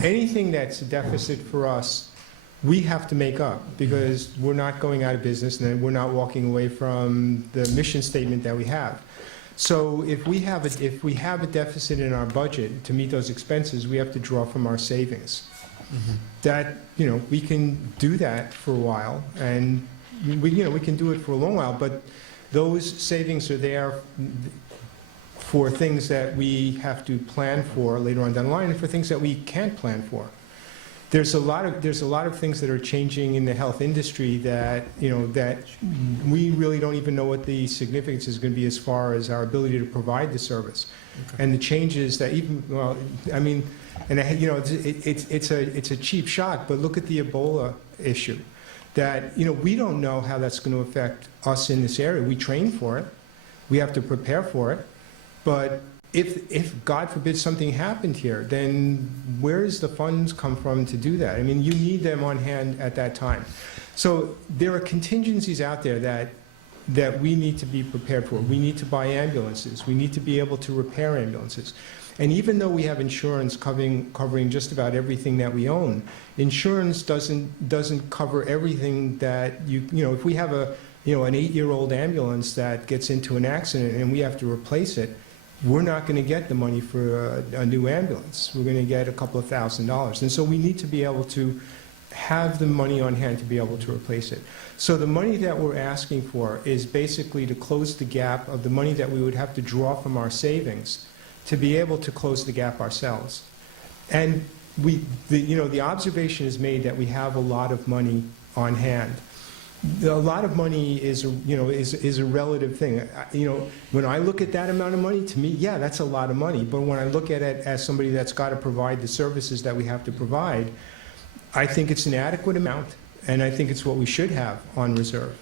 anything that's a deficit for us, we have to make up, because we're not going out of business and we're not walking away from the mission statement that we have. So if we have a deficit in our budget to meet those expenses, we have to draw from our savings. That, we can do that for a while, and we can do it for a long while, but those savings are there for things that we have to plan for later on down the line, and for things that we can't plan for. There's a lot of things that are changing in the health industry that, that we really don't even know what the significance is going to be as far as our ability to provide the service. Okay. And the changes that it's a cheap shot, but look at the Ebola issue. That, we don't know how that's going to affect us in this area. We train for it. We have to prepare for it. But if God forbid something happened here, then where does the funds come from to do that? I mean, you need them on hand at that time. So there are contingencies out there that we need to be prepared for. We need to buy ambulances. We need to be able to repair ambulances. And even though we have insurance covering just about everything that we own, insurance doesn't cover everything that if we have an 8-year-old ambulance that gets into an accident and we have to replace it, we're not going to get the money for a new ambulance. We're going to get a couple of $1,000s. And so we need to be able to have the money on hand to be able to replace it. So the money that we're asking for is basically to close the gap of the money that we would have to draw from our savings to be able to close the gap ourselves. And the observation is made that we have a lot of money on hand. A lot of money is a relative thing. When I look at that amount of money, to me, yeah, that's a lot of money. But when I look at it as somebody that's got to provide the services that we have to provide, I think it's an adequate amount, and I think it's what we should have on reserve.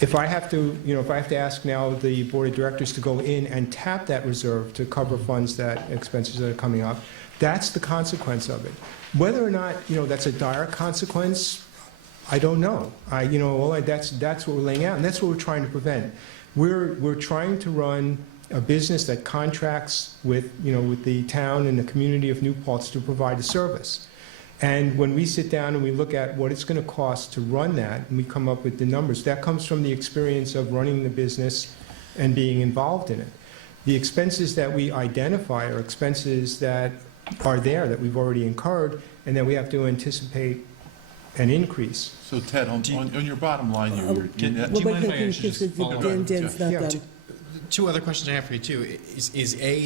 If I have to ask now the board of directors to go in and tap that reserve to cover expenses that are coming up, that's the consequence of it. Whether or not that's a dire consequence, I don't know. That's what we're laying out, and that's what we're trying to prevent. We're trying to run a business that contracts with the town and the community of New Paltz to provide a service. And when we sit down and we look at what it's going to cost to run that, and we come up with the numbers, that comes from the experience of running the business and being involved in it. The expenses that we identify are expenses that are there, that we've already incurred, and that we have to anticipate an increase. So Ted, on your bottom line, Do you mind if I actually just follow up? Dan's not Yeah. done. Two other questions I have for you, too.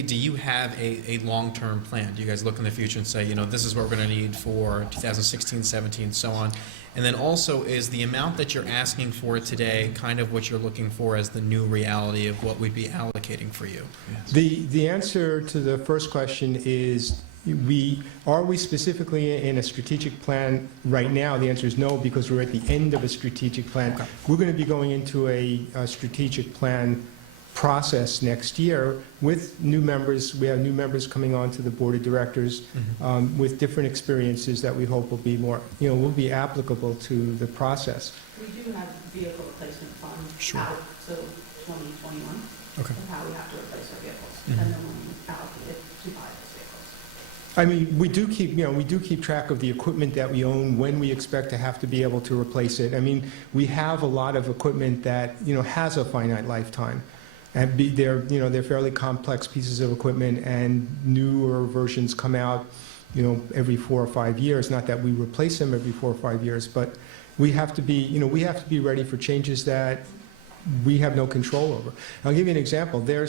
Do you have a long-term plan? Do you guys look in the future and say, this is what we're going to need for 2016, 17, so on? And then also, is the amount that you're asking for today kind of what you're looking for as the new reality of what we'd be allocating for you? The answer to the first question is, are we specifically in a strategic plan right now? The answer is no, because we're at the end of a strategic plan. Okay. We're going to be going into a strategic plan process next year with new members. We have new members coming on to the board of directors with different experiences that we hope will be more, will be applicable to the process. We do have vehicle replacement fund out to 2021. Okay. Of how we have to replace our vehicles, and then we allocate it to buy those vehicles. I mean, we do keep track of the equipment that we own, when we expect to have to be able to replace it. I mean, we have a lot of equipment that, has a finite lifetime. And they're fairly complex pieces of equipment, and newer versions come out, every 4 or 5 years. Not that we replace them every 4 or 5 years, but we have to be ready for changes that we have no control over. I'll give you an example. There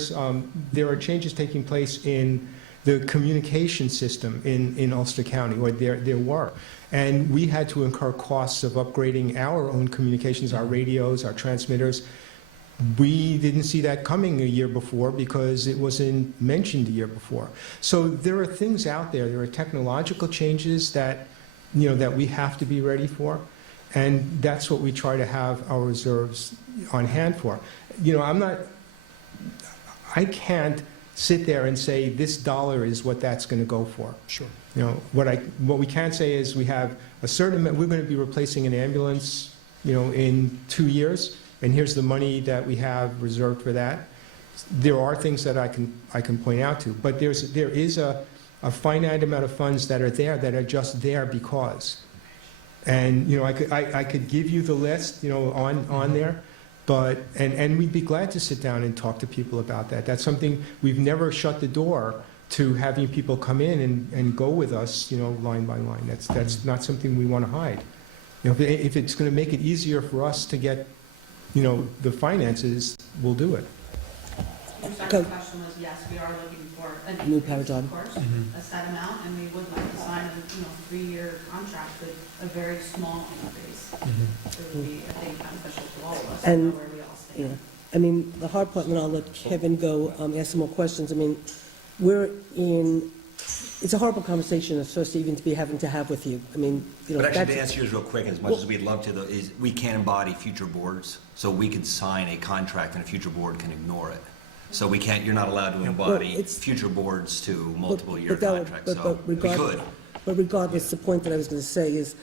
are changes taking place in the communication system in Ulster County, or there were. And we had to incur costs of upgrading our own communications, our radios, our transmitters. We didn't see that coming a year before because it wasn't mentioned a year before. So there are things out there, there are technological changes that, that we have to be ready for. And that's what we try to have our reserves on hand for. I can't sit there and say this dollar is what that's going to go for. Sure. What we can say is we have a certain amount, we're going to be replacing an ambulance, in 2 years, and here's the money that we have reserved for that. There are things that I can point out to, but there is a finite amount of funds that are there that are just there because. And, I could give you the list, on there, but, and we'd be glad to sit down and talk to people about that. That's something, we've never shut the door to having people come in and go with us, line by line. That's not something we want to hide. If it's going to make it easier for us to get, the finances, we'll do it. Your second question was, yes, we are looking for a New increase, paradigm. of course, a set amount, and we would like to sign a 3-year contract with a very small increase. It would be, I think, beneficial to all of us to know And- where we all Yeah, stand. I mean, the hard part, and then I'll let Kevin go ask some more questions. I mean, it's a horrible conversation, especially even to be having to have with you. I mean, But actually, that's- to answer yours real quick, as much as we'd love to, though, is we can't embody future boards, so we can sign a contract and a future board can ignore it. So we can't, you're not allowed to embody it's- future boards to multiple-year but that would- contracts, but so we regard- could. But regardless, the point that I was going to say is,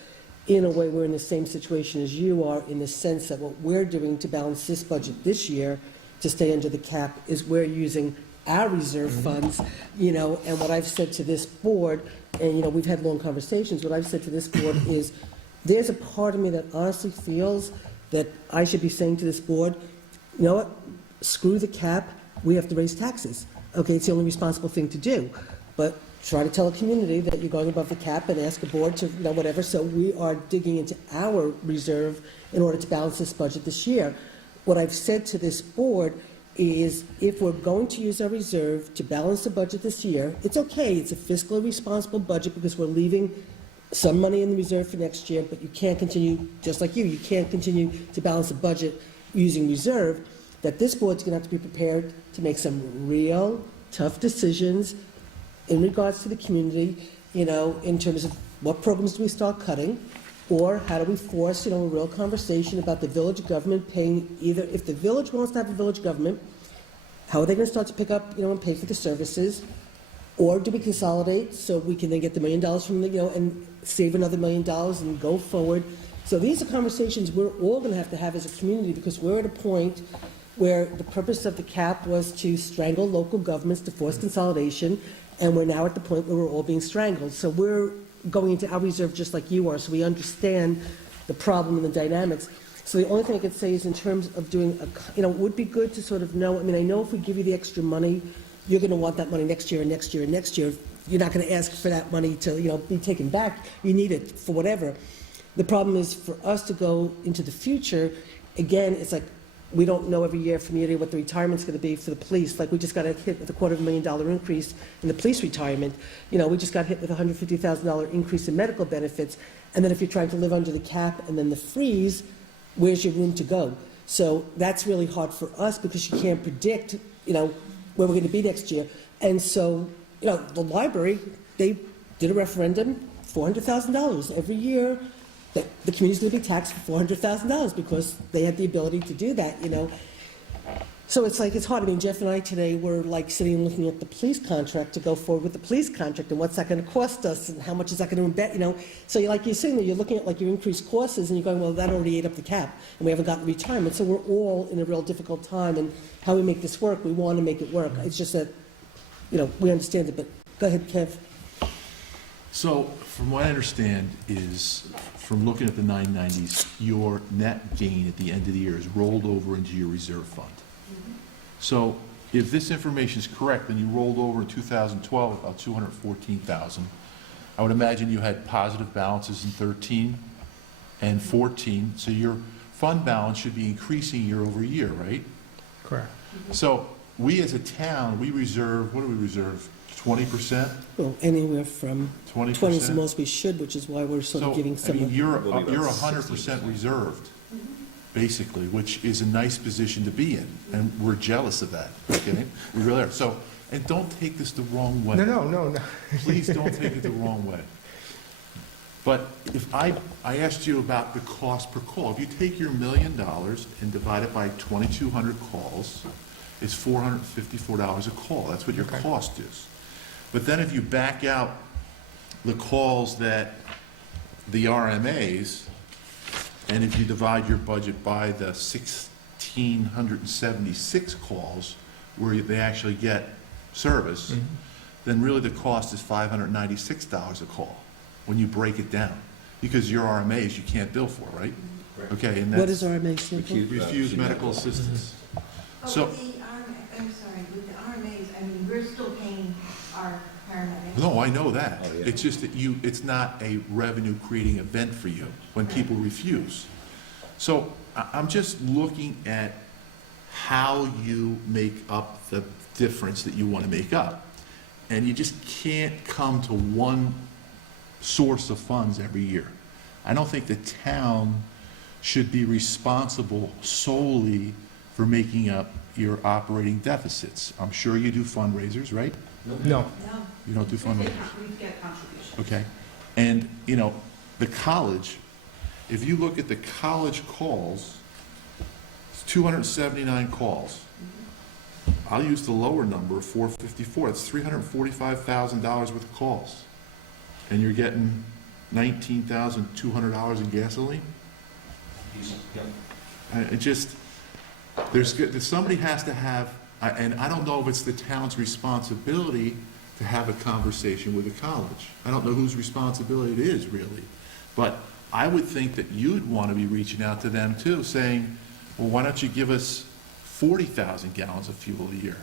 in a way, we're in the same situation as you are, in the sense that what we're doing to balance this budget this year, to stay under the cap, is we're using our reserve funds, and what I've said to this board, and, we've had long conversations, what I've said to this board is, there's a part of me that honestly feels that I should be saying to this board, you know what, screw the cap, we have to raise taxes. Okay, it's the only responsible thing to do. But try to tell a community that you're going above the cap and ask a board to, whatever. So we are digging into our reserve in order to balance this budget this year. What I've said to this board is, if we're going to use our reserve to balance the budget this year, it's okay. It's a fiscally responsible budget because we're leaving some money in the reserve for next year, but you can't continue, just like you can't continue to balance the budget using reserve, that this board's going to have to be prepared to make some real tough decisions in regards to the community, in terms of what programs do we start cutting, or how do we force, a real conversation about the village government paying either, if the village wants to have a village government, how are they going to start to pick up, and pay for the services, or do we consolidate so we can then get the $1 million from the, and save another $1 million and go forward? So these are conversations we're all going to have as a community, because we're at a point where the purpose of the cap was to strangle local governments to force consolidation, and we're now at the point where we're all being strangled. So we're going into our reserve just like you are, so we understand the problem and the dynamics. So the only thing I could say is, in terms of doing it would be good to sort of know, I mean, I know if we give you the extra money, you're going to want that money next year and next year and next year. You're not going to ask for that money to, be taken back. You need it for whatever. The problem is, for us to go into the future, again, it's like, we don't know every year from year to year what the retirement's going to be for the police. Like, we just got hit with a $250,000 increase in the police retirement. We just got hit with a $150,000 increase in medical benefits. And then if you're trying to live under the cap and then the freeze, where's your room to go? So that's really hard for us, because you can't predict, where we're going to be next year. And so, the library, they did a referendum, $400,000 every year. The community's going to be taxed for $400,000 because they had the ability to do that, So it's like, it's hard. I mean, Jeff and I today were like sitting and looking at the police contract to go forward with the police contract, and what's that going to cost us, and how much is that going to embed, So you're sitting there, you're looking at like your increased costs, and you're going, well, that already ate up the cap, and we haven't gotten retirement. So we're all in a real difficult time, and how we make this work, we want to make it work. It's just that, we understand it, but go ahead, Kev. So, from what I understand is, from looking at the 990s, your net gain at the end of the year is rolled over into your reserve fund. So, if this information is correct, then you rolled over in 2012 about $214,000. I would imagine you had positive balances in 13 and 14, so your fund balance should be increasing year over year, right? Correct. So, we as a town, we reserve, what do we reserve? 20%? Well, anywhere from 20%? 20 is the most we should, which is why we're sort of giving some. I mean, you're 100% reserved, basically, which is a nice position to be in, and we're jealous of that, okay? We really are. So, and don't take this the wrong way. No. Please don't take it the wrong way. But if I asked you about the cost per call, if you take your $1 million and divide it by 2,200 calls, it's $454 a call. That's what your cost is. But then if you back out the calls that the RMAs, and if you divide your budget by the 1,676 calls where they actually get service, then really the cost is $596 a call when you break it down. Because your RMAs you can't bill for, right? Okay, and What that's does RMA stand for? refused medical assistance. So, with the I'm sorry, with the RMAs, I mean, we're still paying our paramedics. no, I know that. Oh, yeah. It's just that it's not a revenue-creating event for you when people refuse. So I'm just looking at how you make up the difference that you want to make up. And you just can't come to one source of funds every year. I don't think the town should be responsible solely for making up your operating deficits. I'm sure you do fundraisers, right? No. No. You don't do We fundraisers. get contributions. Okay, and, you know, the college, if you look at the college calls, it's 279 calls. I'll use the lower number, 454, it's $345,000 worth of calls. And you're getting $19,200 in gasoline? It just, somebody has to have, and I don't know if it's the town's responsibility to have a conversation with the college. I don't know whose responsibility it is, really. But I would think that you'd want to be reaching out to them too, saying, well, why don't you give us 40,000 gallons of fuel a year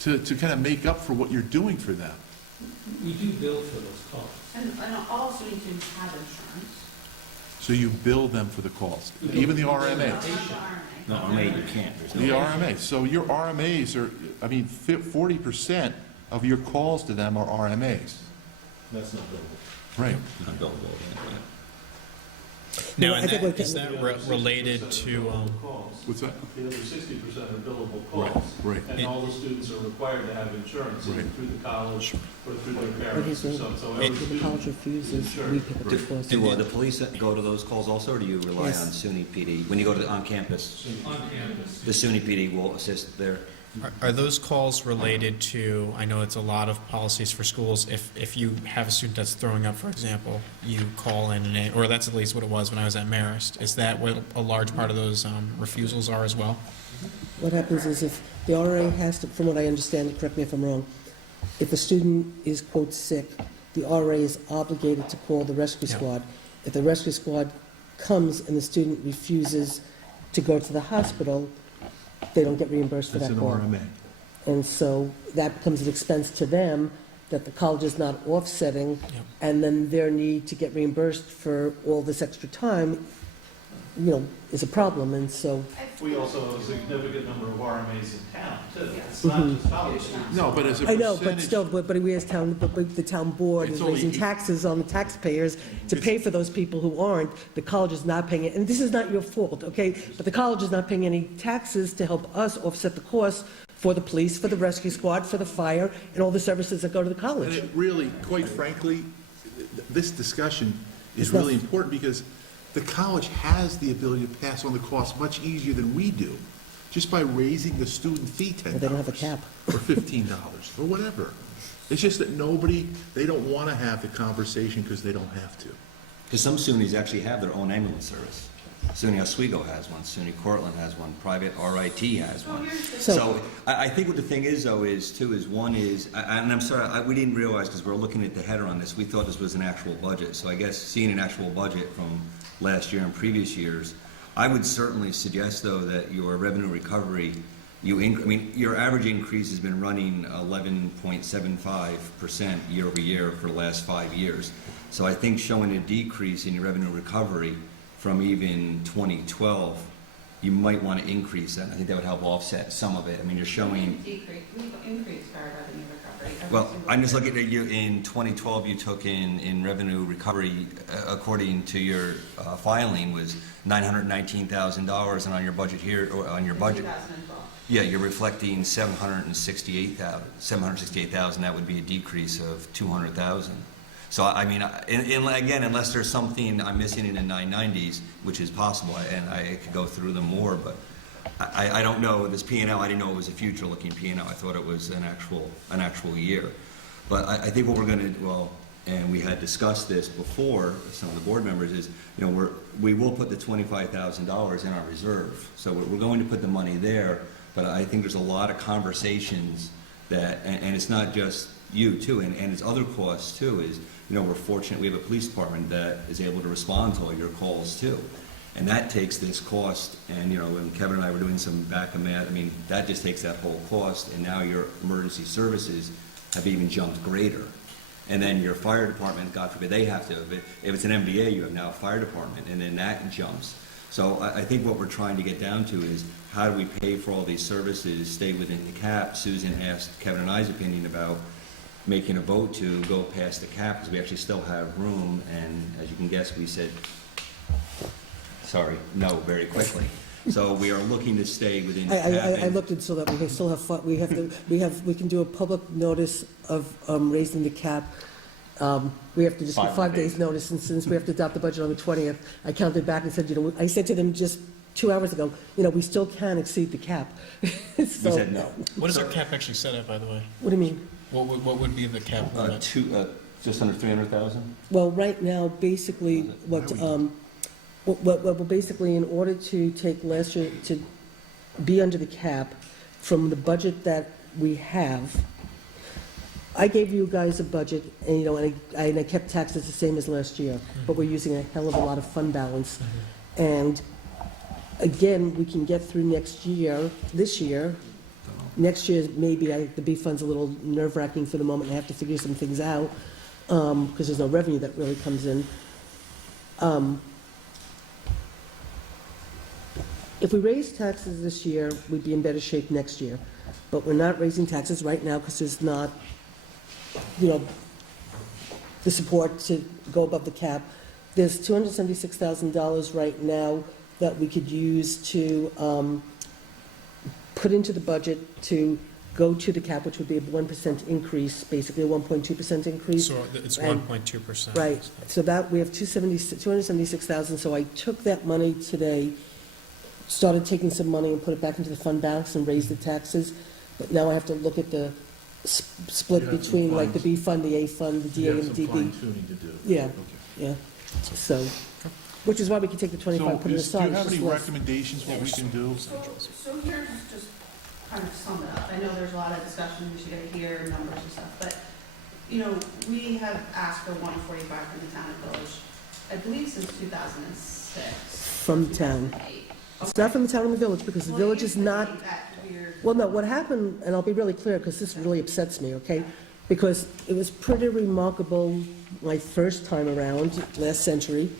to kind of make up for what you're doing for them? We do bill for those calls. And also need to have insurance. So you bill them for the calls, even the RMA. No, mate, you can't. There's no The way. RMA, so your RMAs are, 40% of your calls to them are RMAs. That's not billable. Right. Not billable, yeah. Now, I and think that, we're is that getting- related to, What's that? The other 60% are billable Right, calls. right. And all the students are required to have insurance either Right. through the college or through their But parents. he's saying, So if every the student college refuses, Sure. we pick up the Right. cost. Do the police go to those calls also, or do you rely Yes. on SUNY PD? When you go to on campus, on campus. the SUNY PD will assist there? are those calls related to, I know it's a lot of policies for schools, if you have a student that's throwing up, for example, you call in, or that's at least what it was when I was at Marist. Is that what a large part of those refusals are as well? What happens is if the RA has to, from what I understand, correct me if I'm wrong, if a student is, quote, sick, the RA is obligated to call the rescue Yeah. squad. If the rescue squad comes and the student refuses to go to the hospital, they don't get reimbursed for That's that an call. RMA. And so that becomes an expense to them that the college is not offsetting, Yep. and then their need to get reimbursed for all this extra time, is a problem, and so, We also have a significant number of RMAs in town, too. It's not just college students. No, but as a I know, but percentage, still, but we as town, but the town board is It's only raising eight- taxes on the taxpayers to pay for those people who aren't. The college is not paying it, and this is not your fault, okay? But the college is not paying any taxes to help us offset the costs for the police, for the rescue squad, for the fire, and all the services that go to the and college. it really, quite frankly, this discussion is It's not- really important because the college has the ability to pass on the cost much easier than we do, just by raising the student fee $10. Well, they don't have a cap. Or $15, or whatever. It's just that they don't want to have the conversation because they don't have to. Because some SUNYs actually have their own ambulance service. SUNY Oswego has one, SUNY Cortland has one, private RIT has one. So- So I think what the thing is, though, and I'm sorry, we didn't realize, because we're looking at the header on this, we thought this was an actual budget. So I guess seeing an actual budget from last year and previous years, I would certainly suggest, though, that your revenue recovery, your average increase has been running 11.75% year over year for the last 5 years. So I think showing a decrease in your revenue recovery from even 2012, you might want to increase that. I think that would help offset some of it. I mean, you're showing, We've increased our revenue recovery. every well, single I'm just year. looking at you, in 2012, you took in revenue recovery, according to your filing, was $919,000, and on your budget here, or on your budget, 2012. yeah, you're reflecting $768,000. That would be a decrease of $200,000. So, I mean, again, unless there's something I'm missing in the 990s, which is possible, and I could go through them more, but I don't know, this P&L, I didn't know it was a future-looking P&L. I thought it was an actual year. But I think what we're going to, well, and we had discussed this before, some of the board members, is, you know, we will put the $25,000 in our reserve. So we're going to put the money there, but I think there's a lot of conversations that, and it's not just you too, and it's other costs too, is, you know, we're fortunate, we have a police department that is able to respond to all your calls too. And that takes this cost, and, you know, when Kevin and I were doing some back of math, I mean, that just takes that whole cost, and now your emergency services have even jumped greater. And then your fire department, God forbid, they have to, if it's an MVA, you have now a fire department, and then that jumps. So I think what we're trying to get down to is, how do we pay for all these services, stay within the cap? Susan asked Kevin and I's opinion about making a vote to go past the cap, because we actually still have room, and as you can guess, we said, no, very quickly. So we are looking to stay within the cap. I looked at so that we can still have fun, we can do a public notice of raising the cap. We have to just give 5 days notice, and since we have to adopt the budget on the 20th, I counted back and said, you know, I said to them just 2 hours ago, you know, we still can exceed the cap. So, We said no. What is our cap actually set at, by the way? what do you mean? What would be the cap limit? Just under 300,000? Well, right now, basically, well, basically, in order to take last year, to be under the cap, from the budget that we have, I gave you guys a budget, and, you know, and I kept taxes the same as last year, but we're using a hell of a lot of fund balance. And again, we can get through next year, this year. Next year, maybe the B fund's a little nerve-wracking for the moment. I have to figure some things out, because there's no revenue that really comes in. If we raise taxes this year, we'd be in better shape next year. But we're not raising taxes right now because there's not, you know, the support to go above the cap. There's $276,000 right now that we could use to put into the budget to go to the cap, which would be a 1% increase, basically a 1.2% increase. So it's And- 1.2%. Right, so that, we have 276,000, so I took that money today, started taking some money and put it back into the fund balance and raised the taxes, but now I have to look at the split You have some between like the fine- B fund, the A fund, the You DA have and some the DB. fine-tuning to do. Yeah. Okay. Yeah, so, which is why we can take the 25, put it Do aside. you have it's any just less. recommendations what we can do? So here's just kind of sum it up. I know there's a lot of discussion, we should get here, numbers and stuff, but, you know, we have asked for 145 from the town and village, I believe since 2006. From the town. 2008. It's not from the town and the village, because the Well, village you is said not, that we're- well, no, what happened, and I'll be really clear, because this really upsets me, okay? Because it was pretty remarkable, my first time around, last century,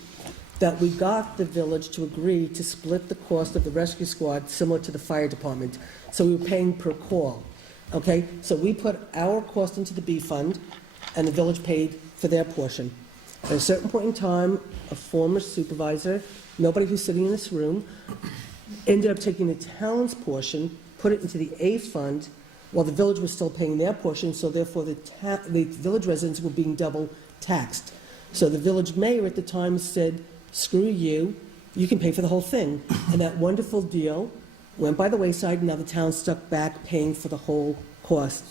that we got the village to agree to split the cost of the rescue squad similar to the fire department. So we were paying per call, okay? So we put our cost into the B fund, and the village paid for their portion. At a certain point in time, a former supervisor, nobody who's sitting in this room, ended up taking the town's portion, put it into the A fund, while the village was still paying their portion, so therefore the village residents were being double taxed. So the village mayor at the time said, screw you, you can pay for the whole thing. And that wonderful deal went by the wayside, and now the town stuck back paying for the whole cost.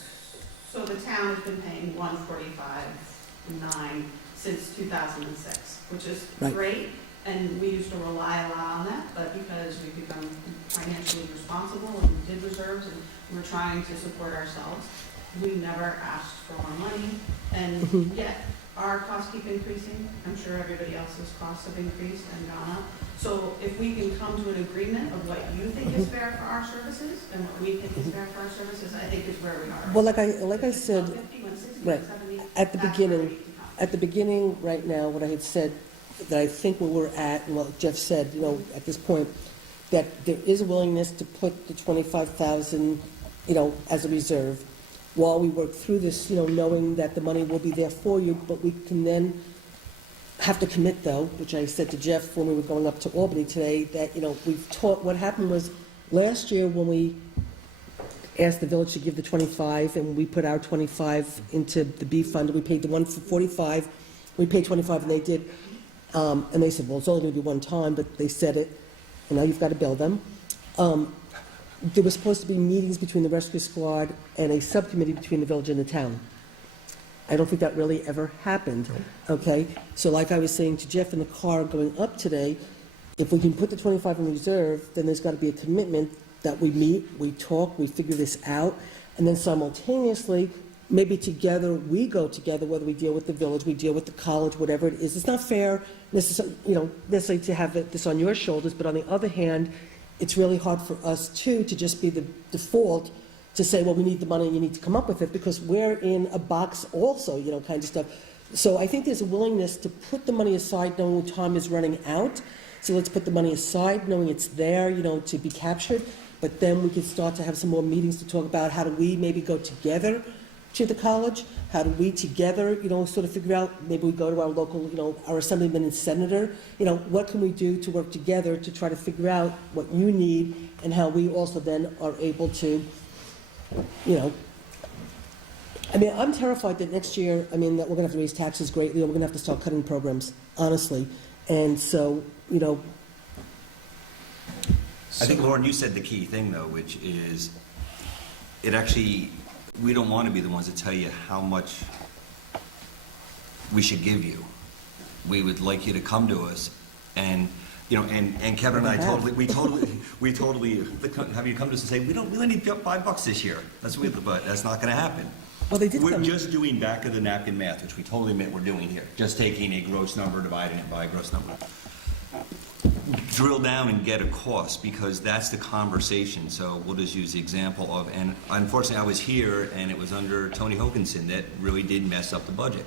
So the town has been paying 145.9 since 2006, which is Right. great, and we used to rely a lot on that, but because we've become financially responsible and did reserves and we're trying to support ourselves, we never asked for more money, and yet our costs keep increasing. I'm sure everybody else's costs have increased and gone up. So if we can come to an agreement of what you think is fair for our services and what we think is fair for our services, I think is where we are. Well, like I said, 150, 160, right, 170, at the that's where beginning, we need to come. at the beginning, right now, what I had said, that I think where we're at, and what Jeff said, you know, at this point, that there is a willingness to put the 25,000, you know, as a reserve, while we work through this, you know, knowing that the money will be there for you, but we can then have to commit, though, which I said to Jeff when we were going up to Albany today, that, you know, we've taught, what happened was, last year when we asked the village to give the 25, and we put our 25 into the B fund, we paid the 145, we paid 25 and they did, and they said, well, it's only going to be one time, but they said it, and now you've got to bill them. There was supposed to be meetings between the rescue squad and a subcommittee between the village and the town. I don't think that really ever happened, okay? So like I was saying to Jeff in the car going up today, if we can put the 25 in reserve, then there's got to be a commitment that we meet, we talk, we figure this out, and then simultaneously, maybe together, we go together, whether we deal with the village, we deal with the college, whatever it is. It's not fair necessarily to have this on your shoulders, but on the other hand, it's really hard for us too to just be the default to say, well, we need the money and you need to come up with it, because we're in a box also, kind of stuff. So I think there's a willingness to put the money aside knowing time is running out. So let's put the money aside knowing it's there, to be captured. But then we can start to have some more meetings to talk about how do we maybe go together to the college? How do we together, sort of figure out, maybe we go to our local, our assemblyman and senator, what can we do to work together to try to figure out what you need and how we also then are able to, I'm terrified that next year, that we're going to have to raise taxes greatly, or we're going to have to start cutting programs, honestly. And so, I think, Lauren, you said the key thing, though, which is we don't want to be the ones to tell you how much we should give you. We would like you to come to us and, and Kevin and I totally have you come to us and say, we only need $5 this year. But that's not going to happen. Well, they did We're come. just doing back of the napkin math, which we totally admit we're doing here. Just taking a gross number, dividing it by a gross number. Drill down and get a cost, because that's the conversation. So we'll just use the example of, and unfortunately I was here and it was under Tony Hokinson that really did mess up the budget.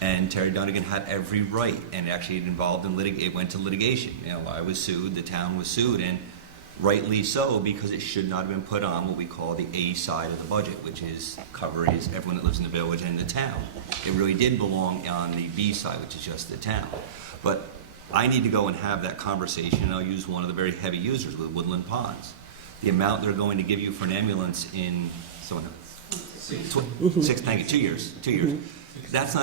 And Terry Dunnigan had every right, and actually it involved in it went to litigation. I was sued, the town was sued, and rightly so, because it should not have been put on what we call the A side of the budget, which covers everyone that lives in the village and the town. It really did belong on the B side, which is just the town. But I need to go and have that conversation, and I'll use one of the very heavy users with Woodland Ponds. The amount they're going to give you for an ambulance in 2 years. That's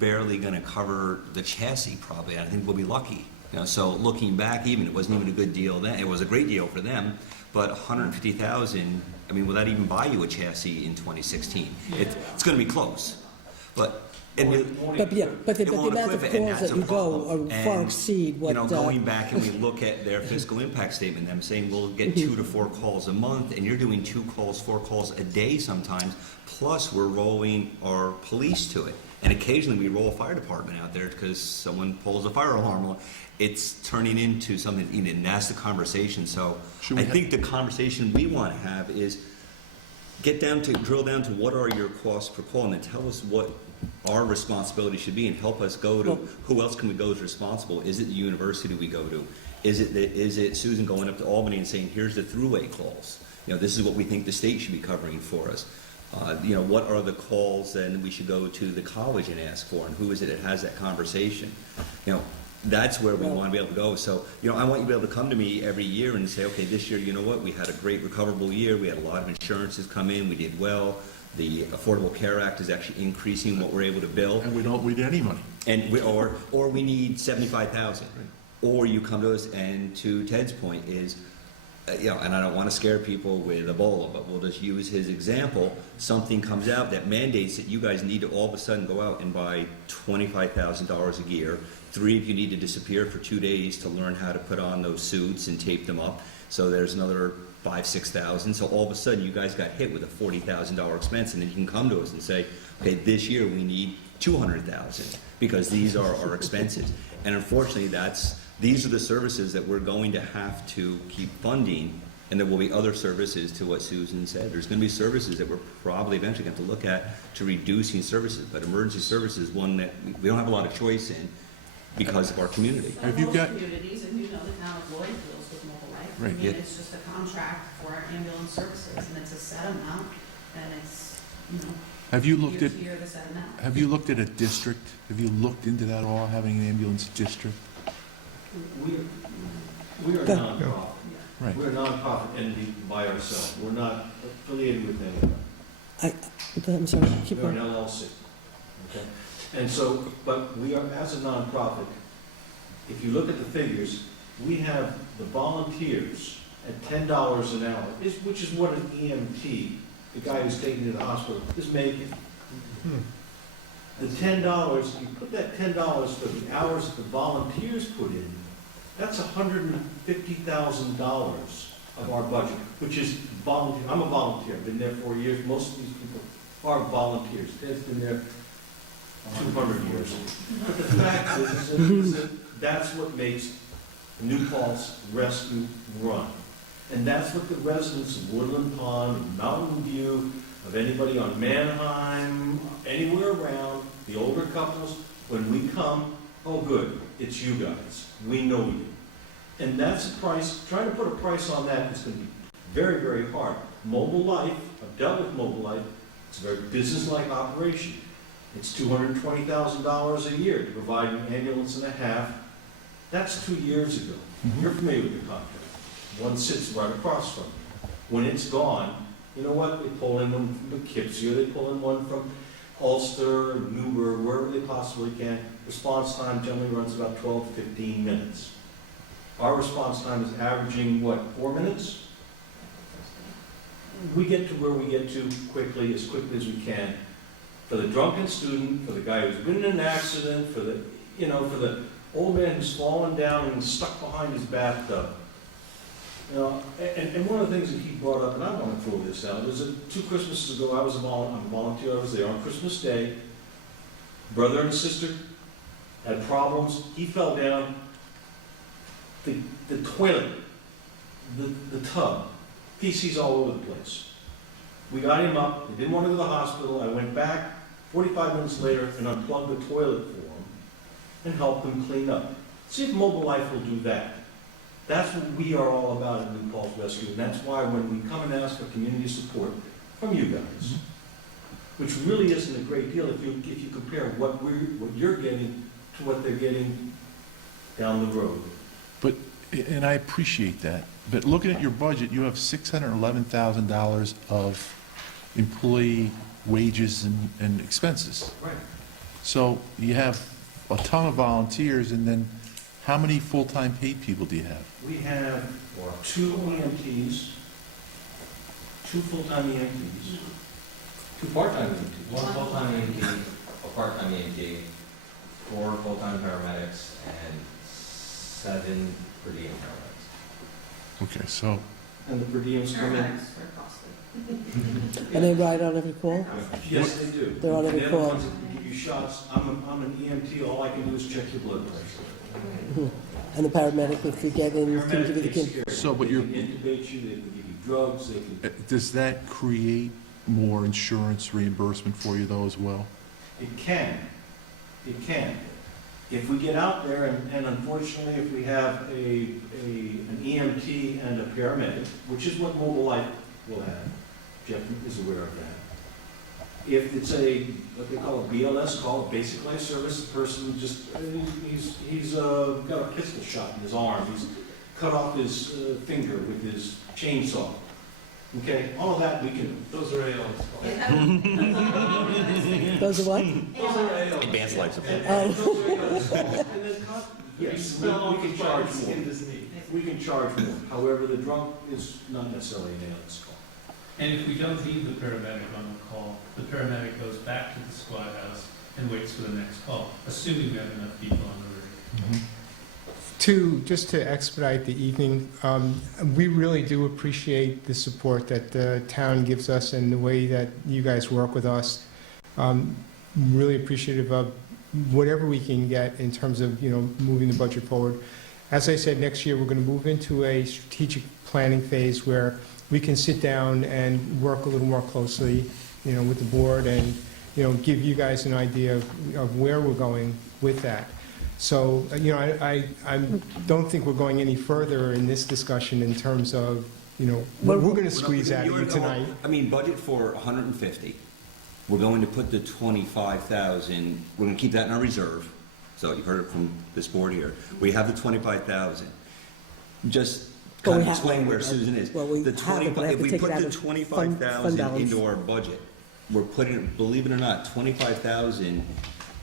barely going to cover the chassis probably. I think we'll be lucky. So looking back, it wasn't even a good deal then. It was a great deal for them, but $150,000. Will that even buy you a chassis in 2016? It's going to be close, but. But the amount of calls that you go far exceed what... going back and we look at their fiscal impact statement, I'm saying we'll get 2 to 4 calls a month, and you're doing 2 calls, 4 calls a day sometimes, plus we're rolling our police to it. And occasionally we roll a fire department out there because someone pulls a fire alarm. It's turning into something, and that's the conversation. So I think the conversation we want to have is drill down to what are your costs per call, and then tell us what our responsibility should be, and help us go to who else can we go as responsible. Is it the university we go to? Is it Susan going up to Albany and saying, here's the throughway calls? This is what we think the state should be covering for us. What are the calls then we should go to the college and ask for, and who is it that has that conversation? That's where we want to be able to go. So, I want you to be able to come to me every year and say, okay, this year, we had a great recoverable year. We had a lot of insurances come in. We did well. The Affordable Care Act is actually increasing what we're able to bill. And we don't need any money. And or we need $75,000. Or you come to us, and to Ted's point is, and I don't want to scare people with Ebola, but we'll just use his example. Something comes out that mandates that you guys need to all of a sudden go out and buy $25,000 a year. 3 of you need to disappear for 2 days to learn how to put on those suits and tape them up. So there's another $5,000-6,000. So all of a sudden you guys got hit with a $40,000 expense, and then you can come to us and say, okay, this year we need $200,000 because these are our expenses. And unfortunately, these are the services that we're going to have to keep funding, and there will be other services, to what Susan said. There's going to be services that we're probably eventually going to look at to reducing services, but emergency services is one that we don't have a lot of choice in because of our community. Have you got communities, and the town of Lloyd deals with mobile life. Right. It's just a contract for our ambulance services, and it's a set amount, and it's Have you looked at? year to set amount. Have you looked at a district? Have you looked into that all? Having an ambulance district? We are a nonprofit. Right. We're a nonprofit entity by ourselves. We're not affiliated with anyone. I'm sorry, keep We're an going. LLC. Okay? And so, but we are, as a nonprofit, if you look at the figures, we have the volunteers at $10 an hour, which is what an EMT, the guy who's taken you to the hospital, is making. The $10, you put that $10 for the hours that the volunteers put in, that's $150,000 of our budget, which is volunteer. I'm a volunteer, I've been there 4 years. Most of these people are volunteers. Ted's been there 200 years. But the fact is that that's what makes New Paltz Rescue run. And that's what the residents of Woodland Pond, and Mountain View, of anybody on Manheim, anywhere around, the older couples, when we come, oh good, it's you guys. We know you. And that's a price, trying to put a price on that is going to be very, very hard. Mobile Life, I've dealt with Mobile Life, it's a very business-like operation. It's $220,000 a year to provide an ambulance and a half. That's 2 years ago. You're familiar with the contract. One sits right across from you. When it's gone, you know what? They pull in one from Poughkeepsie, or they pull in one from Ulster, Newburgh, wherever they possibly can. Response time generally runs about 12 to 15 minutes. Our response time is averaging, what, 4 minutes? We get to where we get to quickly as we can. For the drunken student, for the guy who's been in an accident, for the old man who's fallen down and stuck behind his bathtub. You know, and one of the things that he brought up, and I want to throw this out, is that 2 Christmases ago, I'm a volunteer, I was there on Christmas Day. Brother and sister had problems. He fell down. The toilet, the tub, feces all over the place. We got him up. They didn't want to go to the hospital. I went back 45 minutes later and unplugged the toilet for him and helped him clean up. See if Mobile Life will do that. That's what we are all about at New Paltz Rescue, and that's why when we come and ask for community support from you guys, which really isn't a great deal if you compare what you're getting to what they're getting down the road. And I appreciate that, but looking at your budget, you have $611,000 of employee wages and expenses. Right. So you have a ton of volunteers, and then how many full-time paid people do you have? We have 2 EMTs, 2 full-time EMTs, 2 part-time EMTs. 1 full-time EMT, a part-time EMT, 4 full-time paramedics, and 7 per diem paramedics. Okay, so, And the per diems come in. Paramedics are costly. And they ride on every call? Yes, they do. They're on every They're the call. ones that give you shots. I'm an EMT, all I can do is check your blood pressure. And the paramedic, if you get in, can give you the Paramedic takes kid. care of you. So, but They you're- can intubate you, they can give you drugs, they can, does that create more insurance reimbursement for you though as well? it can. It can. If we get out there, and unfortunately, if we have an EMT and a paramedic, which is what Mobile Life will have, Jeff is aware of that. If it's what they call a BLS call, basic life service, the person just, he's got a pistol shot in his arm, he's cut off his finger with his chainsaw. Okay, all of that we can, Those are ALs. Those are what? Those are ALs. Advanced life support. Oh. yes, we can charge more. We can charge more. However, the drunk is not necessarily an ALS call. And if we don't need the paramedic on the call, the paramedic goes back to the squad house and waits for the next call, assuming we have enough people on the rig. Just to expedite the evening, we really do appreciate the support that the town gives us and the way that you guys work with us. Really appreciative of whatever we can get in terms of, moving the budget forward. As I said, next year, we're going to move into a strategic planning phase where we can sit down and work a little more closely, with the board and, give you guys an idea of where we're going with that. So, I don't think we're going any further in this discussion in terms of, what we're going to squeeze out of you tonight. I mean, budget for 150. We're going to put the 25,000, we're going to keep that in our reserve. So you've heard it from this board here. We have the 25,000. Just Well, kind we of have- explain where Susan is. well, we The have it, but I have if to we take it put out the of fund 25,000 balance. into our budget, we're putting, believe it or not, 25,000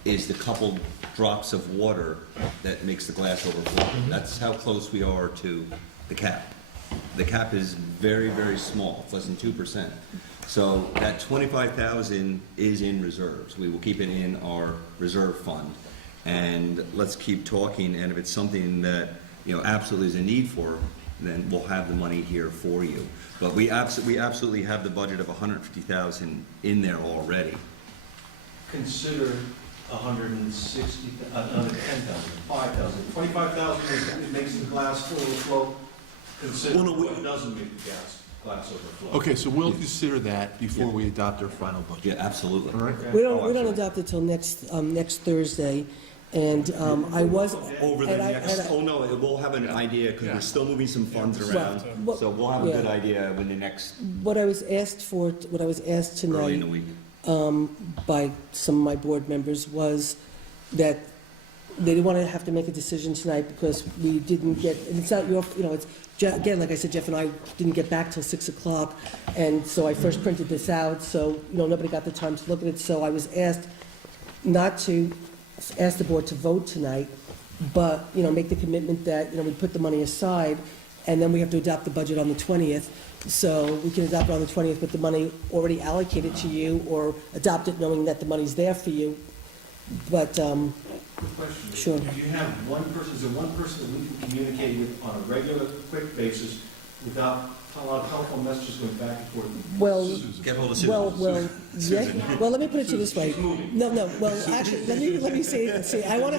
is the couple drops of water that makes the glass overflow. That's how close we are to the cap. The cap is very, very small, it's less than 2%. So that 25,000 is in reserves. We will keep it in our reserve fund. And let's keep talking, and if it's something that, absolutely is a need for, then we'll have the money here for you. But we absolutely have the budget of 150,000 in there already. Consider 160, another 10,000, 5,000, 25,000 it makes the glass overflow. Consider what doesn't make the glass overflow. Okay, so we'll consider that before we adopt our final budget. Yeah, absolutely. All right? We don't adopt it till next Thursday, and I was. Over the and I- next, and I- oh no, we'll have an idea, because we're still moving some funds around, Well, so we'll have a yeah. good idea when the next, What I was asked early in the tonight week. by some of my board members was that they didn't want to have to make a decision tonight because we didn't get, and it's not your, it's, again, like I said, Jeff and I didn't get back till 6 o'clock, and so I first printed this out, so, nobody got the time to look at it, so I was asked not to ask the board to vote tonight, but, make the commitment that, we put the money aside, and then we have to adopt the budget on the 20th, so we can adopt it on the 20th with the money already allocated to you, or adopt it knowing that the money's there for you, but, Quick question. Sure. Do you have one person, is there one person that we can communicate with on a regular, quick basis without a lot of telephone messages going back and forth? well, Get hold of Susan. yeah, well, let me put it to you this way. No, well, actually, let me say, I want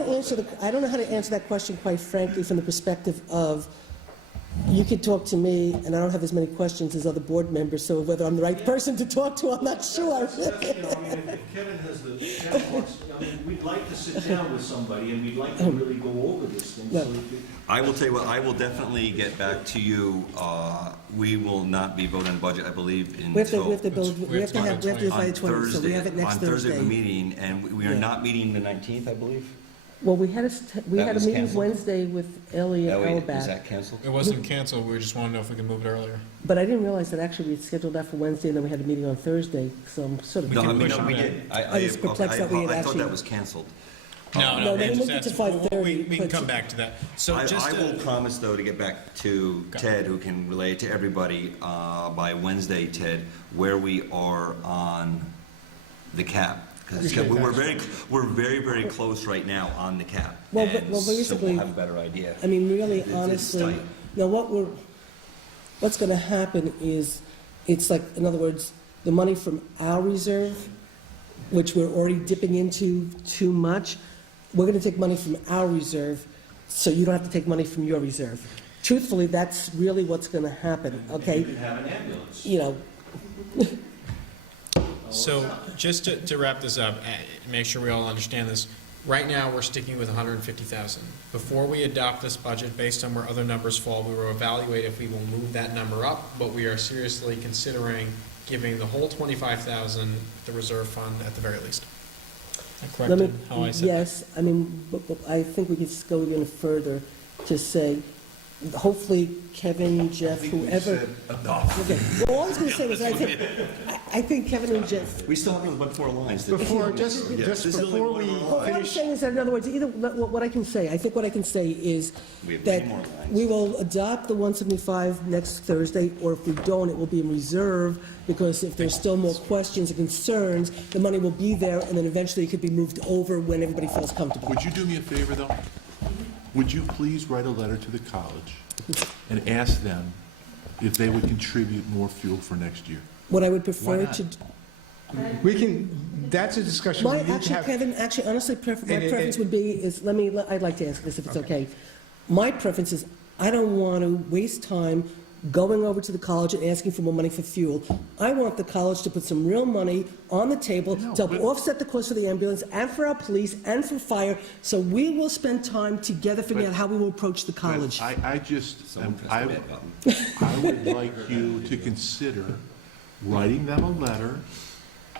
to answer I don't know how to answer that question, quite frankly, from the perspective of, you could talk to me, and I don't have as many questions as other board members, so whether I'm the right person to talk to, I'm not sure. If Kevin has the chance, we'd like to sit down with somebody, and we'd like to really go over this thing, so that I will tell you what, I will definitely get back to you. We will not be voting on the budget, I believe, We have to until do it by the 20th, so we have it next on Thursday, Thursday. the meeting, and we are not meeting the 19th, I believe. Well, we had That a was meeting canceled? Wednesday with Elliot Is Elbach, that canceled? It wasn't canceled, we just wanted to know if we could move it earlier. but I didn't realize that actually we had scheduled that for Wednesday, and then we had a meeting on Thursday, so I'm sort of. We No, can I mean, push no, on we that. did. I was perplexed that we had I thought actually- that was canceled. No, they just moved it to asked- 5:30, We can but- come back to that. So I just will promise, though, to get back to Got it. Ted, who can relay it to everybody by Wednesday, Ted, where we are on the cap. Because we're very, very close right now on the cap. Well, And well, so basically- we'll have a better idea. I mean, really, It's honestly, tight. now what's going to happen is, it's like, in other words, the money from our reserve, which we're already dipping into too much, we're going to take money from our reserve, so you don't have to take money from your reserve. Truthfully, that's really what's going to happen, okay? you can have an ambulance. So, just to wrap this up, make sure we all understand this, right now, we're sticking with 150,000. Before we adopt this budget, based on where other numbers fall, we will evaluate if we will move that number up, but we are seriously considering giving the whole 25,000 the reserve fund at the very least. I corrected how I said that. Yes, I mean, but I think we could go even further to say, hopefully Kevin, Jeff, whoever. Okay, well, all I was going to say was, I think Kevin and Jeff. We still have about 4 lines. Before, This is only before one we line. Well, what I'm saying is that, in other words, what I can say, I think what I can say is We have that many more lines. we will adopt the 175 next Thursday, or if we don't, it will be in reserve, because if there's still more questions and concerns, the money will be there, and then eventually it could be moved over when everybody feels comfortable. Would you do me a favor, though? Would you please write a letter to the college and ask them if they would contribute more fuel for next year? What I would Why prefer not? to, We can, that's a discussion we need to actually, have. Kevin, honestly, my And- preference would be, I'd like to ask this if it's okay. My preference is, I don't want to waste time going over to the college and asking for more money for fuel. I want the college to put some real money on the table to help offset the cost of the ambulance and for our police and for fire, so we will spend time together figuring out how we will approach the college. I just, Someone press I the red button. I would like you to consider writing them a letter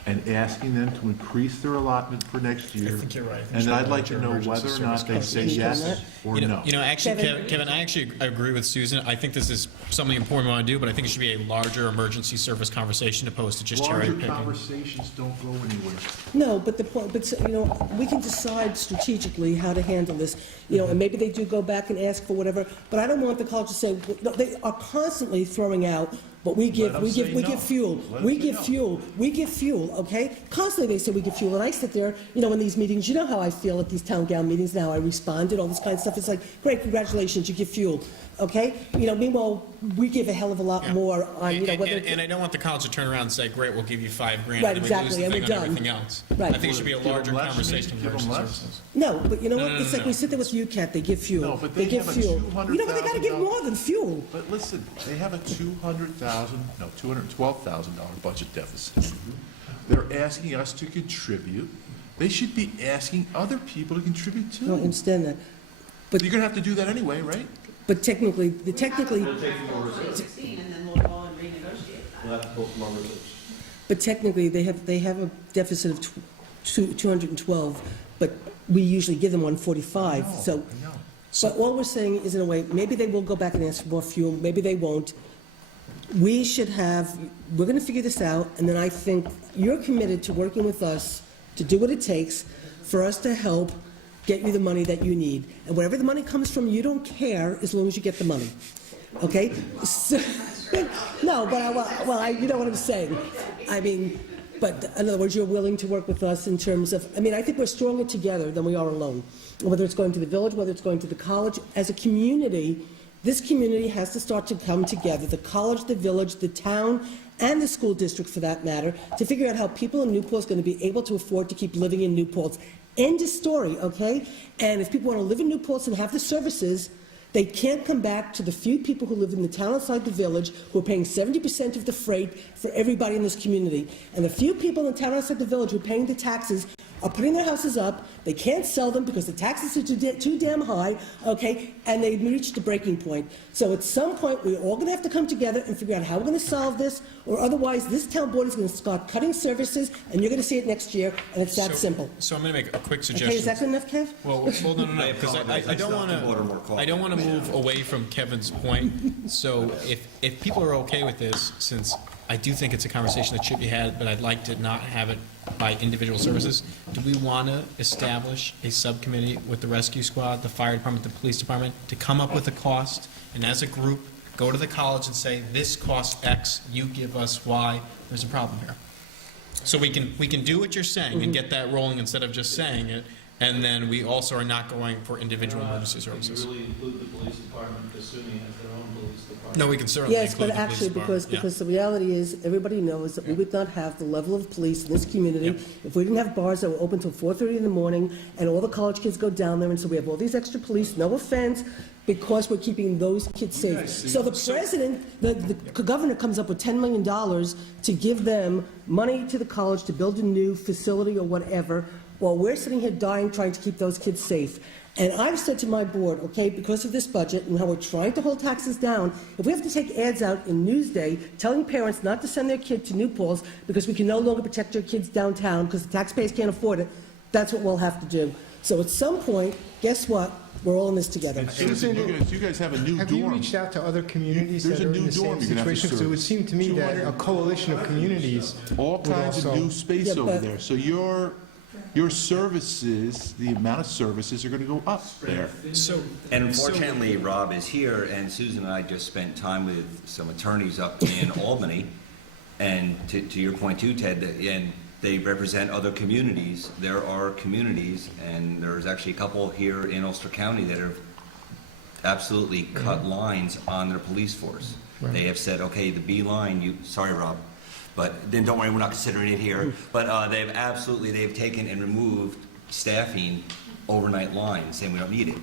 and asking them to increase their allotment for next year. I think you're right. And I'd like to know whether or not they say yes or no. Actually, Kevin- Kevin, I actually agree with Susan. I think this is something important we want to do, but I think it should be a larger emergency service conversation opposed to just cherry Larger picking. conversations don't go anywhere. No, but the point, but, we can decide strategically how to handle this, and maybe they do go back and ask for whatever, but I don't want the college to say, no, they are constantly throwing out, but we give fuel, we give fuel, okay? Constantly they say we give fuel, and I sit there, in these meetings, you know how I feel at these town gown meetings now, I respond and all this kind of stuff, it's like, great, congratulations, you give fuel, okay? Meanwhile, we give a hell of a lot more on, whether. And I don't want the college to turn around and say, great, we'll give you $5,000, Right, and then we lose exactly, the and thing we're on done. everything else. Right. I think it should be a Give them larger less, conversation maybe in give them emergency less. services. No, but you know what? No, It's like we sit there with UCAT, they give fuel. No, but They they give have a fuel. $200,000 You know what? They gotta give more than fuel. But listen, they have a $212,000 budget deficit. They're asking us to contribute. They should be asking other people to contribute I don't too. understand that. You're gonna have to do that anyway, right? But technically, We'll take from our reserves. 16, and then we'll go and renegotiate We'll that. have to pull from our reserves. but technically, they have a deficit of 212, but we usually give them 145, so. I know. But all we're saying is, in a way, maybe they will go back and ask for more fuel, maybe they won't. We're gonna figure this out, and then I think you're committed to working with us to do what it takes for us to help get you the money that you need. And wherever the money comes from, you don't care as long as you get the money, okay? So, no, but you know what I'm saying. I mean, but in other words, you're willing to work with us in terms of, I think we're stronger together than we are alone. Whether it's going to the village, whether it's going to the college, as a community, this community has to start to come together, the college, the village, the town, and the school district for that matter, to figure out how people in New Paltz are going to be able to afford to keep living in New Paltz. End of story, okay? And if people want to live in New Paltz and have the services, they can't come back to the few people who live in the town outside the village who are paying 70% of the freight for everybody in this community. And the few people in the town outside the village who are paying the taxes are putting their houses up, they can't sell them because the taxes are too damn high, okay, and they've reached a breaking point. So at some point, we're all gonna have to come together and figure out how we're gonna solve this, or otherwise, this town board is gonna start cutting services, and you're gonna see it next year, and it's that simple. So I'm going to make a quick suggestion. Okay, is that good enough, Kev? Well, no, because I don't want to move away from Kevin's point. So if people are okay with this, since I do think it's a conversation that should be had, but I'd like to not have it by individual services, do we want to establish a subcommittee with the rescue squad, the fire department, the police department, to come up with a cost, and as a group, go to the college and say, this costs X, you give us Y, there's a problem here. So we can do what you're saying and get that rolling instead of just saying it, and then we also are not going for individual emergency services. Can you really include the police department, assuming it has their own police department? No, we can certainly Yes, include but the police actually, department, yeah. because the reality is, everybody knows that we would not have the level of police in this community Yep. if we didn't have bars that were open till 4:30 in the morning, and all the college kids go down there, and so we have all these extra police, no offense, because we're keeping those kids safe. So the president, the governor comes up with $10 million to give them money to the college to build a new facility or whatever, while we're sitting here dying trying to keep those kids safe. And I've said to my board, okay, because of this budget and how we're trying to hold taxes down, if we have to take ads out in Newsday telling parents not to send their kid to New Paltz because we can no longer protect your kids downtown because the taxpayers can't afford it, that's what we'll have to do. So at some point, guess what? We're all in this together. And Susan, you guys have a new dorm. Have you reached out to other communities There's that a are in new the same dorm you're gonna have to situation? Because it would serve. seem to me that a coalition of communities All would kinds of also- new space Yeah, over but- there. So your services, the amount of services are gonna go up there. So, And unfortunately, Rob is here, and Susan and I just spent time with some attorneys up in Albany, and to your point too, Ted, and they represent other communities. There are communities, and there's actually a couple here in Ulster County that have absolutely cut lines on their police force. They have said, okay, the B line, sorry, Rob, but then don't worry, we're not considering it here. But they've taken and removed staffing overnight lines, saying we don't need it.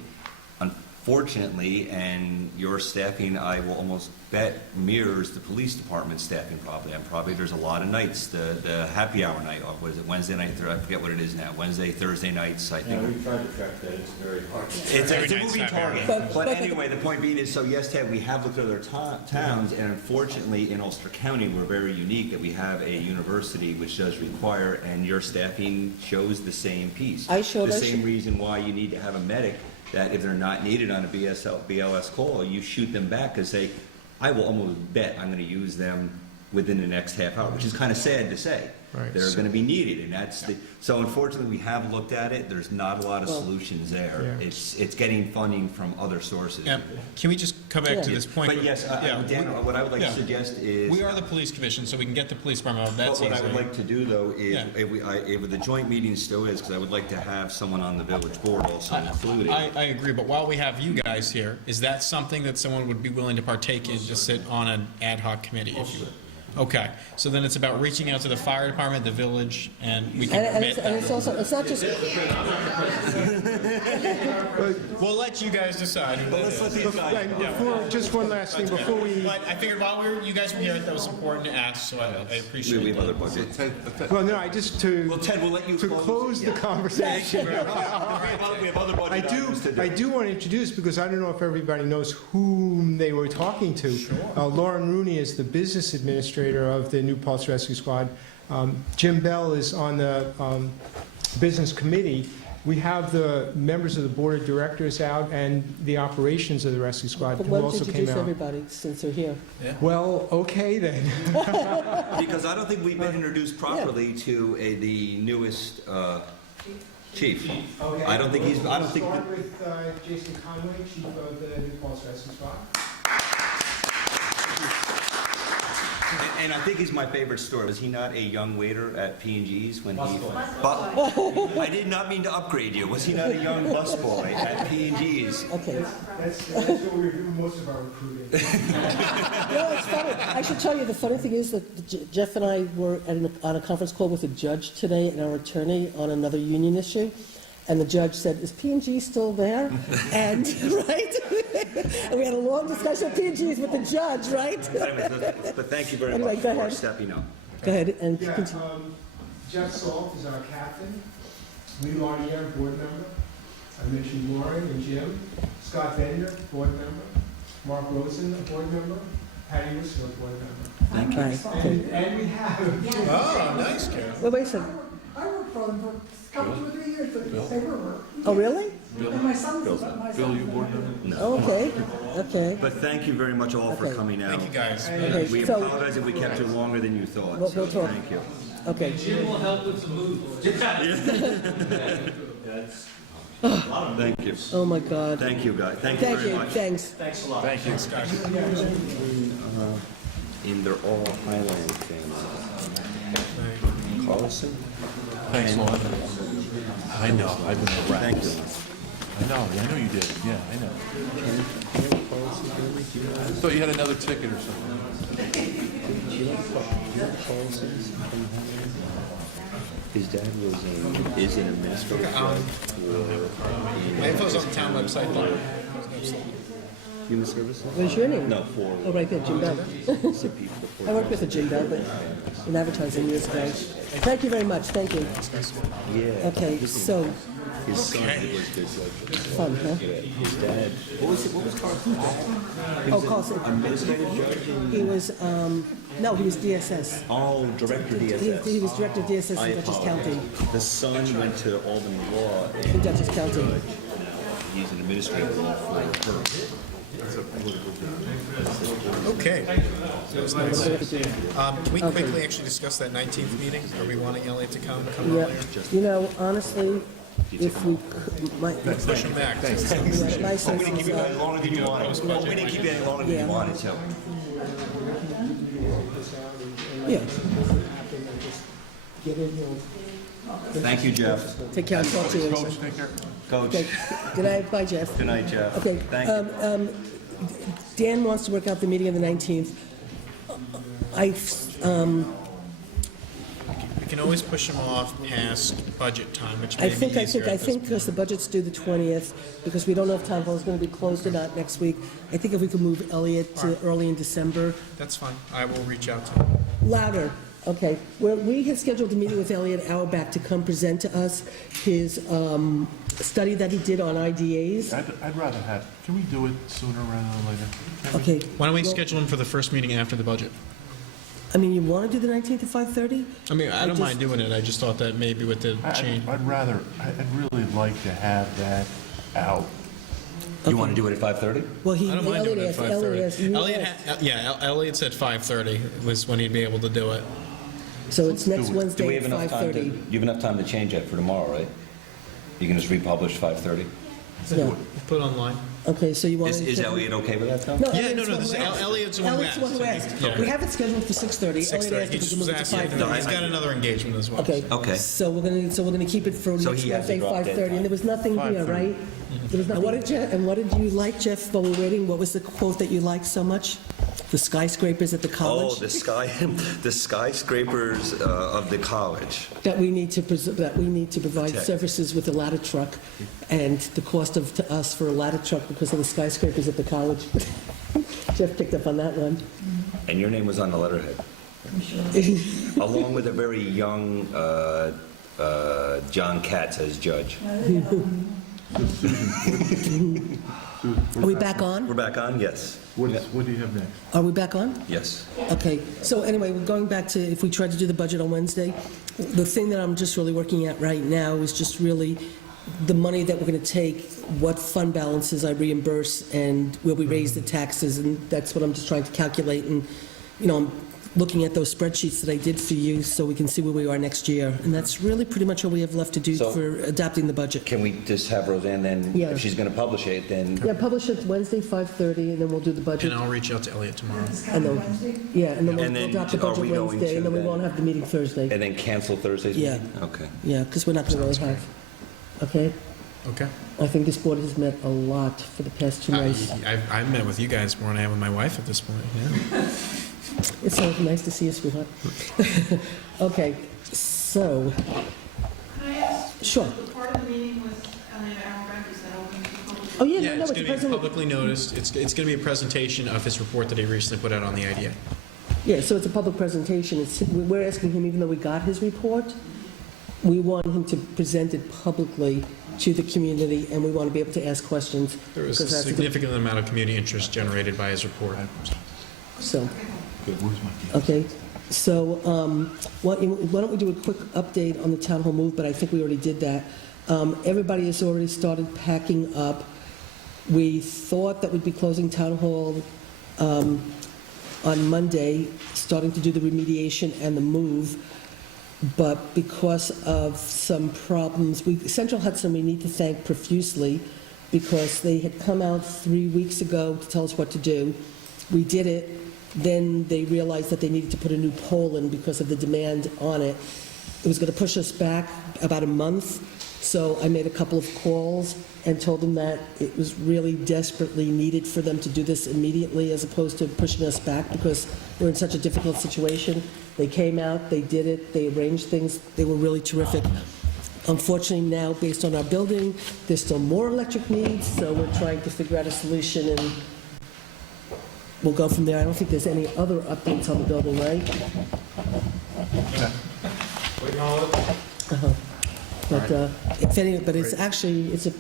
fortunately, and your staffing, I will almost bet, mirrors the police department staffing probably. And probably there's a lot of nights, the happy hour night, or what is it, Wednesday night, I forget what it is now, Wednesday, Thursday nights, I Yeah, think. we tried to track that, it's very hard. It's Every a night's moving happy hour. target. But anyway, the point being is, so yes, Ted, we have looked at other towns, and unfortunately, in Ulster County, we're very unique that we have a university which does require, and your staffing shows the same piece. I showed- The same reason why you need to have a medic, that if they're not needed on a BLS call, you shoot them back, because I will almost bet I'm gonna use them within the next half hour, which is kind of sad to say. Right. They're gonna be needed, and so unfortunately, we have looked at it, there's not a lot of Well, solutions there. Yeah. It's getting funding from other sources. Yeah, can we just come back to Yeah. this point? But yes, Yeah, Dan, what I would like to yeah. suggest is. We are the police commission, so we can get the police department out, But that's what I would easy. like to do, though, is, Yeah. if the joint meeting still is, because I would like to have someone on the village board also included. I agree, but while we have you guys here, is that something that someone would be willing to partake in, to sit on an ad hoc committee, if you would? Okay, so then it's about reaching out to the fire department, the village, and we can And permit it's that. also, it's not just, We'll let you guys decide who that is. And just one last thing, before we, But I figured while you guys were here, that was important to ask, so I appreciate We it. have other budget. well, no, I just Well, Ted, we'll let you to close the conversation. We have other I budget items to do. do want to introduce, because I don't know if everybody knows whom they were talking to. Lauren Rooney is the business administrator of the New Paltz Rescue Squad. Jim Bell is on the business committee. We have the members of the board of directors out and the operations of the rescue squad but who why don't also you came introduce out. everybody since they're here? Well, okay then. Because I don't think we've been introduced properly to the newest chief. I don't think he's, I don't think. Start with Jason Conway, chief of the New Paltz Rescue Squad. And I think he's my favorite story. Was he not a young waiter at P&G's when he? I did not mean to upgrade you. Was he not a young busboy at P&G's? Okay. That's what we do most of our recruiting. No, it's funny. I should tell you, the funny thing is that Jeff and I were on a conference call with a judge today and our attorney on another union issue. And the judge said, is P&G still there? And, right? And we had a long discussion of P&Gs with the judge, right? But thank you very Anyway, much go for ahead. stepping up. Go ahead and Yeah, continue. Jeff Salt is our captain. Lee Martier, board member. I mentioned Lauren and Jim. Scott Bender, board member. Mark Rosen, a board member. Patty Whistler, board member. Thank you. Right. And we have. Oh, nice, Carol. Wait a second. I worked for them for a couple, 2 or 3 years, but they were. Oh, really? And my son was, Bill, you board member? Oh, okay, okay. But thank you very much all for Okay. coming out. Thank you, guys. Okay, We so, apologize if we kept you longer than you thought, We'll so talk. thank you. okay. Jim will help with the move. Thank you. Oh, my God. Thank you, guys. Thank you Thank very you, much. thanks. Thanks a lot. Thank you. And they're all Highland family. Carlson? Thanks a lot. I know, I've been around. Thank you. I know you did, yeah, I know. I thought you had another ticket or something. His dad is an administrator. My info's on the town website, though. Human services? What's your name? No, for Oh, right there, Jim Bell. CP for I worked with a Jim Bell, but in advertising years ago. Thank you very much, thank you. Yeah. Okay, so, His son was good. fun, huh? His dad. What was Carson's dad? Oh, Carlson, Administrative judge in. he was, no, he was DSS. Oh, director DSS. He was director of DSS I in Dutchess County, apologize. The son went to Albany Law in and Dutchess County. now he's an administrator for her. Okay. That was nice. Can we quickly actually discuss that 19th meeting? Are we wanting Elliot to come Yeah, earlier? you know, honestly, if we, Push him back. my We sense didn't keep is, you any longer than you wanted. We didn't keep you any longer than Yeah. you wanted, so. yeah, Get in here. Thank you, Jeff. take care, I'll talk to you later. Coach, take care. Coach, Okay, good night, bye, Jeff. good night, Jeff. Okay, Thank you. Dan wants to work out the meeting on the 19th. We can can always push them off past budget time, which may I be think, easier at this because the budget's due the 20th, because we don't know if town hall is going to be closed or not next week. I think if we could move Elliot to early in December. That's fine. I will reach out to him. Louder, okay. Well, we had scheduled a meeting with Elliot an hour back to come present to us his study that he did on IDAs. I'd rather have, can we do it sooner rather than later? Can we? Okay. Why don't we well, schedule him for the first meeting after the budget? I mean, you want to do the 19th at 5:30? I mean, I don't mind doing it. I just thought that maybe with the change. I'd really like to have that out. You want to do it at 5:30? Well, I don't mind doing it at 5:30. Elliot asked. Elliot said 5:30 was when he'd be able to do it. So it's next do it. Do we Wednesday have at enough time to, 5:30. you have enough time to change that for tomorrow, right? You can just republish 5:30? No. Put online. Okay, so you want to... Is Elliot okay with that, though? No, Yeah, Elliot's no, the this- one who asked. Elliot's the one who Elliot's the one who asked. asked. Yeah. We have it scheduled for 6:30. 6:30. Elliot asked He if we just could was move it to asking. 5:30. He's got another engagement as well. Okay. Okay. So we're gonna keep it for So next he has Wednesday, a drop dead 5:30, and there was nothing here, 5:30. right? There was nothing. What did you like, Jeff, while we were waiting? What was the quote that you liked so much? The skyscrapers at the Oh, college? the skyscrapers of the college. That we need to provide Protect. services with a ladder truck, and the cost of, to us for a ladder truck because of the skyscrapers at the college. Jeff picked up on that one. And your name was on the letterhead, along with a very young John Katz as judge. Are we back on? We're back on? Yes. What do you have next? Are we back on? Yes. Okay, so anyway, we're going back to, if we tried to do the budget on Wednesday, the thing that I'm just really working at right now is just really the money that we're going to take, what fund balances I reimburse, and where we raise the taxes, and that's what I'm just trying to calculate, and, you know, I'm looking at those spreadsheets that I did for you, so we can see where we are next year, and that's really pretty much all we have left to do So- for adopting the budget. Can we just have Roseanne then, Yeah. if she's going to publish it, then Yeah, publish it Wednesday, 5:30, and then we'll do the budget. And I'll reach out to Elliot tomorrow. This I coming know. Wednesday? Yeah, and then we'll And then adopt the are budget we going Wednesday, to and then we then- won't have the meeting Thursday. and then cancel Thursday's Yeah. meeting? Okay. Yeah, because we're not going to really have, okay? Okay. I think this board has met a lot for the past 2 months. I've met with you guys more than I have with my wife at this point. Yeah. It's so nice to see you, sweetheart. Okay, so, Can I ask? Sure. The part of the meeting with Elliot Auerbach, is that open to the public? oh, yeah, Yeah, no, it's it's going to be present. publicly noticed. It's going to be a presentation of his report that he recently put out on the IDA. Yeah, so it's a public presentation. We're asking him, even though we got his report, we want him to present it publicly to the community, and we want to be able to ask questions. There was a because that's significant amount of community interest generated by his report. So, Good, where's my deal? okay, so why don't we do a quick update on the town hall move, but I think we already did that. Everybody has already started packing up. We thought that we'd be closing town hall on Monday, starting to do the remediation and the move, but because of some problems, Central Hudson, we need to thank profusely, because they had come out 3 weeks ago to tell us what to do. We did it, then they realized that they needed to put a new pole in because of the demand on it. It was going to push us back about a month, so I made a couple of calls and told them that it was really desperately needed for them to do this immediately, as opposed to pushing us back, because we're in such a difficult situation. They came out, they did it, they arranged things, they were really terrific. Unfortunately now, based on our building, there's still more electric needs, so we're trying to figure out a solution, and we'll go from there. I don't think there's any other updates on the building, right? Uh-huh. But if any, but it's actually, it's a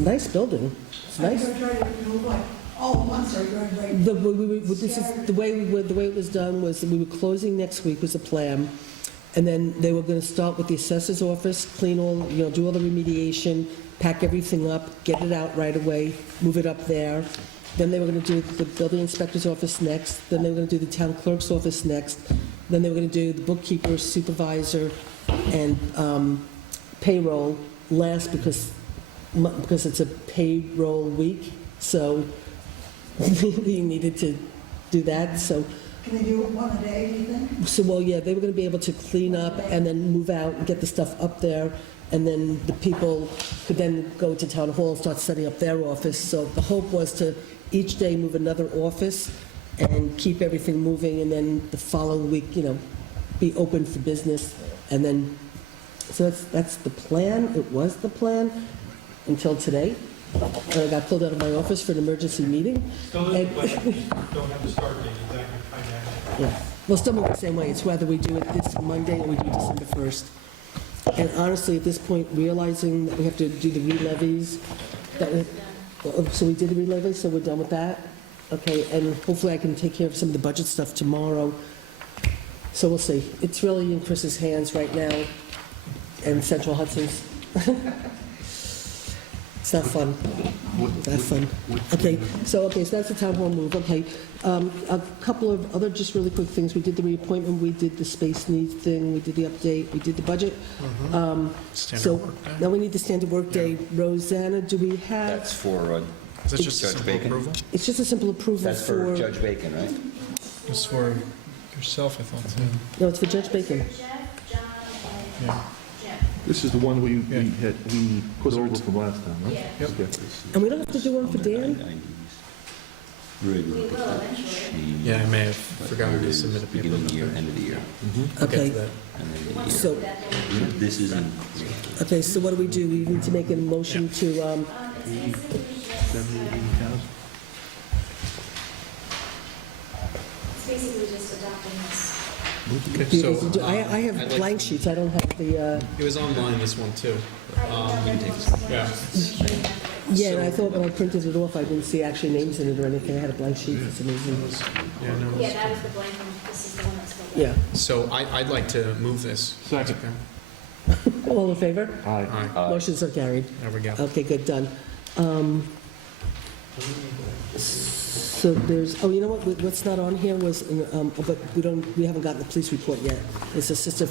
nice building. It's nice. You're trying to move like all months, are you going to like? This is, the way it was done was that we were closing next week was the plan. And then they were going to start with the assessor's office, clean all, do all the remediation, pack everything up, get it out right away, move it up there. Then they were going to do the building inspector's office next. Then they were going to do the town clerk's office next. Then they were going to do the bookkeeper, supervisor, and payroll last, because it's a payroll week. So we needed to do that. So Can they do it one a day, do you think? well, yeah, they were going to be able to clean up and then move out and get the stuff up there, and then the people could then go to town hall and start setting up their office. So the hope was to each day move another office and keep everything moving, and then the following week, be open for business, and then, so that's the plan. It was the plan until today. And I got pulled out of my office for an emergency meeting. Still And- isn't, but don't have the start date, exactly, kind of. Yeah, we'll still move the same way. It's whether we do it this Monday or we do December 1st. And honestly, at this point, realizing that we have to do the re-levies, so we did the re-levies, so we're done with that. Okay, and hopefully I can take care of some of the budget stuff tomorrow. So we'll see. It's really in Chris's hands right now, and Central Hudson's. It's not fun. Not fun. Okay, so that's the town hall move, okay. A couple of other just really quick things. We did the reappointment, we did the space needs thing, we did the update, we did the budget. Standard So work day? now we need the standard work day. Rosanna, do we have, That's for, Is that just a Judge simple Bacon? approval? it's just a simple approval that's for Judge Bacon, right? It's for yourself, I thought, too. No, it's for Judge Bacon. Yeah. This is the one we Yeah. we put over from last time, right? Yep. Okay. And we don't have to do one for Dan? Yeah, I may have forgotten to submit a paper. Beginning of the year, end of the year. I'll get Okay. to that. And then the year. So, This isn't. okay, so what do? We need to make a motion to, 70, 80,000? It's basically just adopting this. Okay, so, I have I'd like- blank sheets, I don't have the, It was online, this one, too. Yeah. yeah, and I thought when I printed it off, I didn't see actually names in it or anything. I had a blank sheet, it's amazing. Yeah, no, Yeah, that was the blank one, this is the one that's filled out. Yeah. So I'd like to move this. Second. All in favor? Aye. Aye. Motion's are carried. There we go. Okay, good, done. So there's, oh, you know what, what's not on here was, but we haven't gotten the police report yet. It's cystic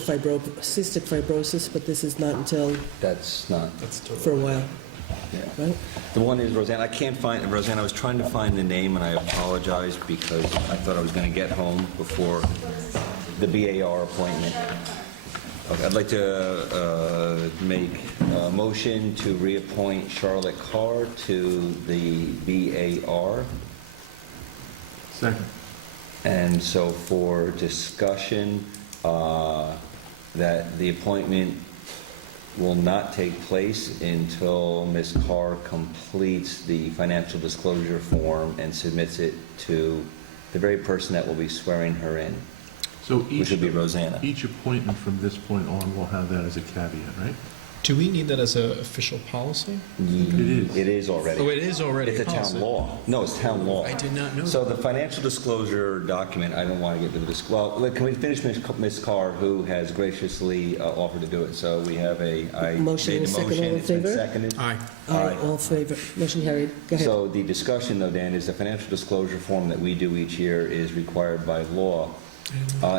fibrosis, but this is not until, That's not, That's for a totally. while, yeah. right? The one is Roseanne, I can't find, Roseanne, I was trying to find the name, and I apologize because I thought I was going to get home before the BAR appointment. Okay, I'd like to make a motion to reappoint Charlotte Carr to the BAR. Second. And so for discussion, that the appointment will not take place until Ms. Carr completes the financial disclosure form and submits it to the very person that will be swearing her in, So which would be Rosanna. each appointment from this point on will have that as a caveat, right? Do we need that as an official policy? is. It is already. Oh, it is already It's a policy. town law. No, it's town law. I did not know. So the financial disclosure document, I don't want to get into this, well, can we finish Ms. Carr, who has graciously offered to do it? So we have I Motion made and the a second. motion, All in it's been favor? seconded. Aye. Aye, all in favor, motion carried. Go ahead. So the discussion, though, Dan, is the financial disclosure form that we do each year is required by law.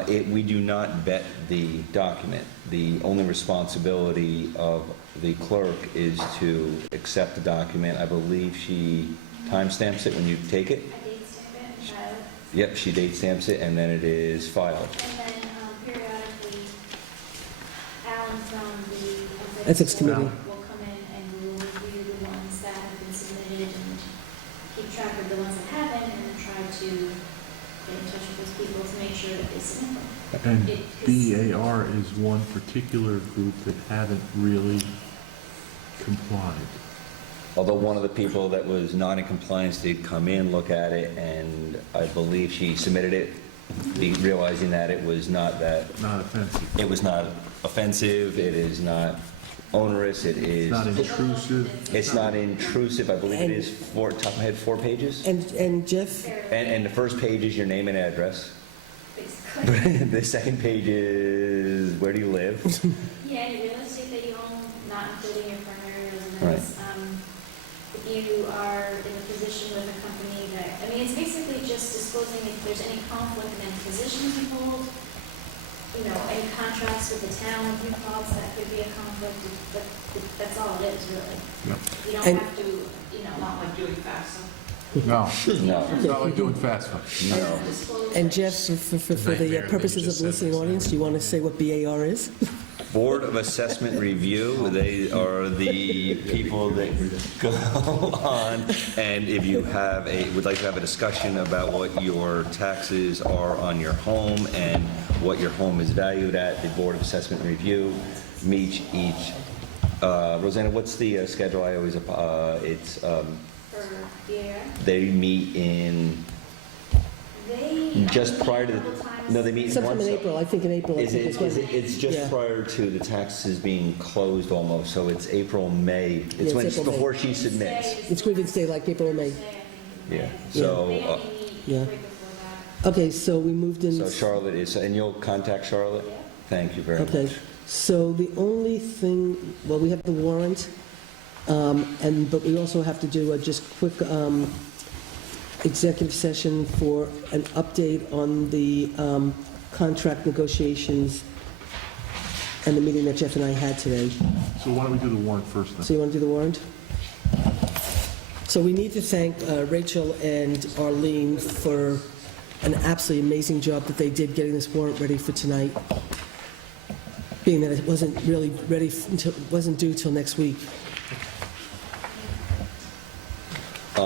We do not vet the document. The only responsibility of the clerk is to accept the document. I believe she timestamps it when you take it. I date stamp it and file it, Yep, she date stamps it, and then it is filed. and then periodically, Alan from the Ethics committee. will come in and we will review the ones that have been submitted and keep track of the ones that haven't, and then try to get in touch with those people to make sure that they submit them. And It- 'cause- BAR is one particular group that haven't really complied. Although one of the people that was not in compliance did come in, look at it, and I believe she submitted it, realizing that it was not that, Not offensive. it was not offensive, it is not onerous, it is, It's not intrusive. it's not intrusive, I believe it is top of my head, 4 pages? And Jeff, And the first page is your name and address. Basically. The second page is where do you live? Yeah, any real estate that you own, not including your primary residence. If you are in a position with a company that, I mean, it's basically just disclosing if there's any conflict in any position you hold, you know, any contracts with the town, if you Paltz, that could be a conflict, but that's all it is, really. You don't And- have to, you know, not like doing FAFSA. No, No. it's not like doing FAFSA. No. Disclose and that. Jeff, for the Nightmare, they purposes just of said listening this. audience, do you want to say what BAR is? Board of Assessment Review. They are the people that go on, and if you would like to have a discussion about what your taxes are on your home and what your home is valued at, the Board of Assessment Review meets each. Rosanna, what's the schedule? I always it's For the year. they meet in just prior to the. No, they meet Sometime once. in April, I think in April. I Is think it, is when- is it, it's just yeah. prior to the taxes being closed almost, so it's April, May. It's when it's April, May. before she submits. It's Grievance Day, like April or May. Yeah, They so, only meet yeah. right before that. Okay, so we moved in. so Charlotte is, and you'll contact Charlotte? Yeah. Thank you very Okay, much. so the only thing, well, we have the warrant, but we also have to do a just quick executive session for an update on the contract negotiations and the meeting that Jeff and I had today. So why don't we do the warrant first then? So you want to do the warrant? So we need to thank Rachel and Arlene for an absolutely amazing job that they did getting this warrant ready for tonight, being that it wasn't really ready until, wasn't due till next week.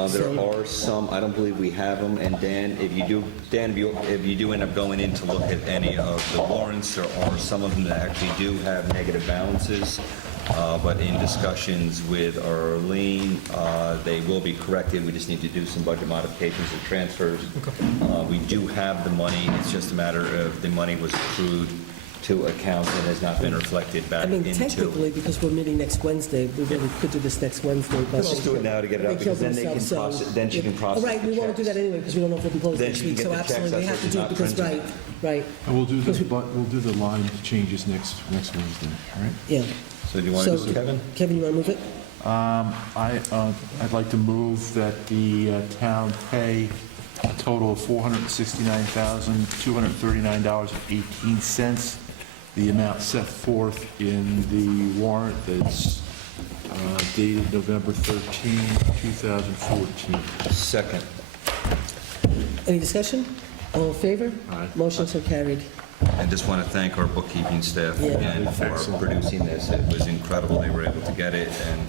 There are some, I don't believe we have them, and Dan, if you do end up going in to look at any of the warrants, there are some of them that actually do have negative balances, but in discussions with Arlene, they will be corrected. We just need to do some budget modifications and transfers. We do have the money, it's just a matter of the money was accrued to accounts and has not been reflected I back mean, into. technically, because we're meeting next Wednesday, we really could do this next Wednesday, but... Let's do it now to get it out, because then they can themselves, process, then she can process Oh, right, the we want to do checks. that anyway, because we don't know if we'll be closed Then next she can week, get so the checks absolutely, we out have so to she's do it, not because, printing right, And we'll do Because we- the line changes next Wednesday, all right? yeah. So do you want to So, do it, Kevin? Kevin, you want to move it? I'd like to move that the town pay a total of $469,239.18, the amount set forth in the warrant that's dated November 13, 2014. Second. Any discussion? All in favor? Aye. Motion so carried. I just want to thank our bookkeeping staff Yeah. again for producing this. It was incredible. They were able to get it, and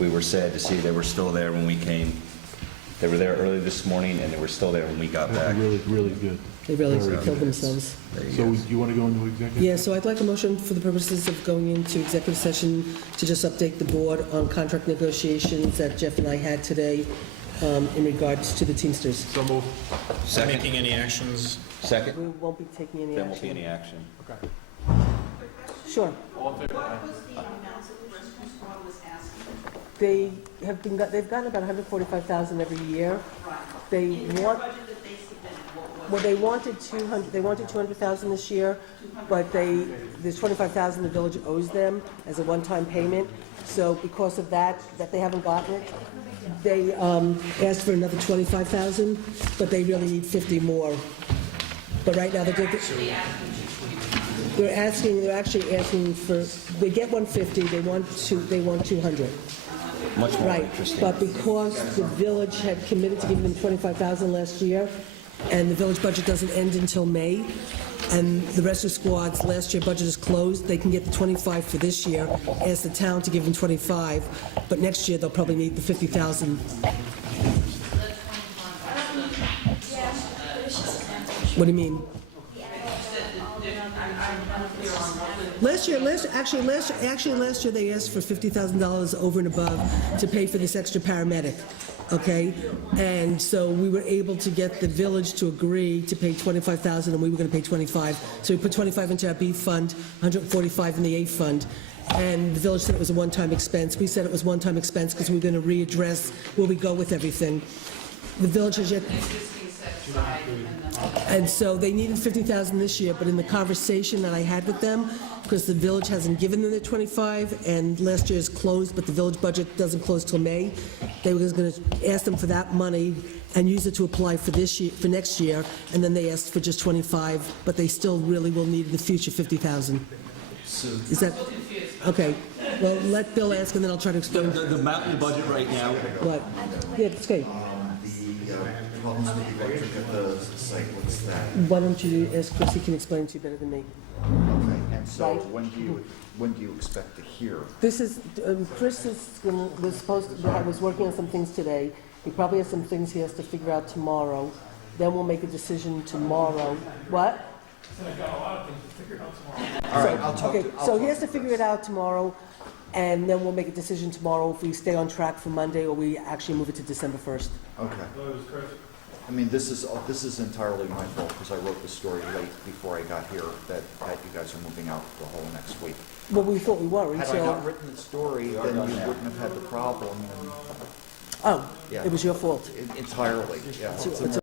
we were sad to see they were still there when we came. They were there early this morning, and they were still there when we got back. Really, really good. They really Very killed good. themselves. There you So go. you want to go into executive? Yeah, so I'd like a motion for the purposes of going into executive session to just update the board on contract negotiations that Jeff and I had today in regards to the Teamsters. So moved. Second. Making any actions? Second? We won't be taking any There won't be action. any action. Sure. What was the amount that the rescue squad was asking? They've gotten about $145,000 every year. Right. They In their want, budget that they submitted, what was? well, they wanted $200,000 this year, but there's $25,000 the village owes them as a one-time payment. So because of that they haven't gotten it, they asked for another $25,000, but they really need 50 more. But right now, they're actually asking for, they get 150, they want 200. Much more Right, interesting. but because the village had committed to giving them $25,000 last year, and the village budget doesn't end until May, and the rescue squad's last year budget is closed, they can get the 25 for this year, ask the town to give them 25, but next year they'll probably need the 50,000. What do you mean? Last year they asked for $50,000 over and above to pay for this extra paramedic, okay? And so we were able to get the village to agree to pay $25,000, and we were gonna pay $25. So we put $25 into our B fund, $145 in the A fund, and the village said it was a one-time expense. We said it was one-time expense because we were gonna readdress where we go with everything. The village has yet... And so they needed $50,000 this year, but in the conversation that I had with them, because the village hasn't given them the 25, and last year is closed, but the village budget doesn't close till May, they were going to ask them for that money and use it to apply for this year, for next year, and then they asked for just 25, but they still really will need in the future 50,000. Is that okay? Well, let Bill ask, and then I'll try to explain. The amount in the budget right now, What? Yeah, it's okay. Problems with the electric at the site, what's that? Why don't you ask Chris? He can explain it to you better than me. Okay. And so Right. when do you expect to hear? This is, Chris was supposed to, was working on some things today. He probably has some things he has to figure out tomorrow. Then we'll make a decision tomorrow. What? All right, I'll talk Okay, to. I'll so talk he has to Chris. figure it out tomorrow, and then we'll make a decision tomorrow if we stay on track for Monday or we actually move it to December 1st. Okay. I mean, this is entirely my fault, because I wrote the story late before I got here, that you guys are moving out the whole next week. Well, we thought we were Had I not until, written the story, then you wouldn't have had the problem, and, oh, yeah. it was your fault. Entirely, yeah. So- It's a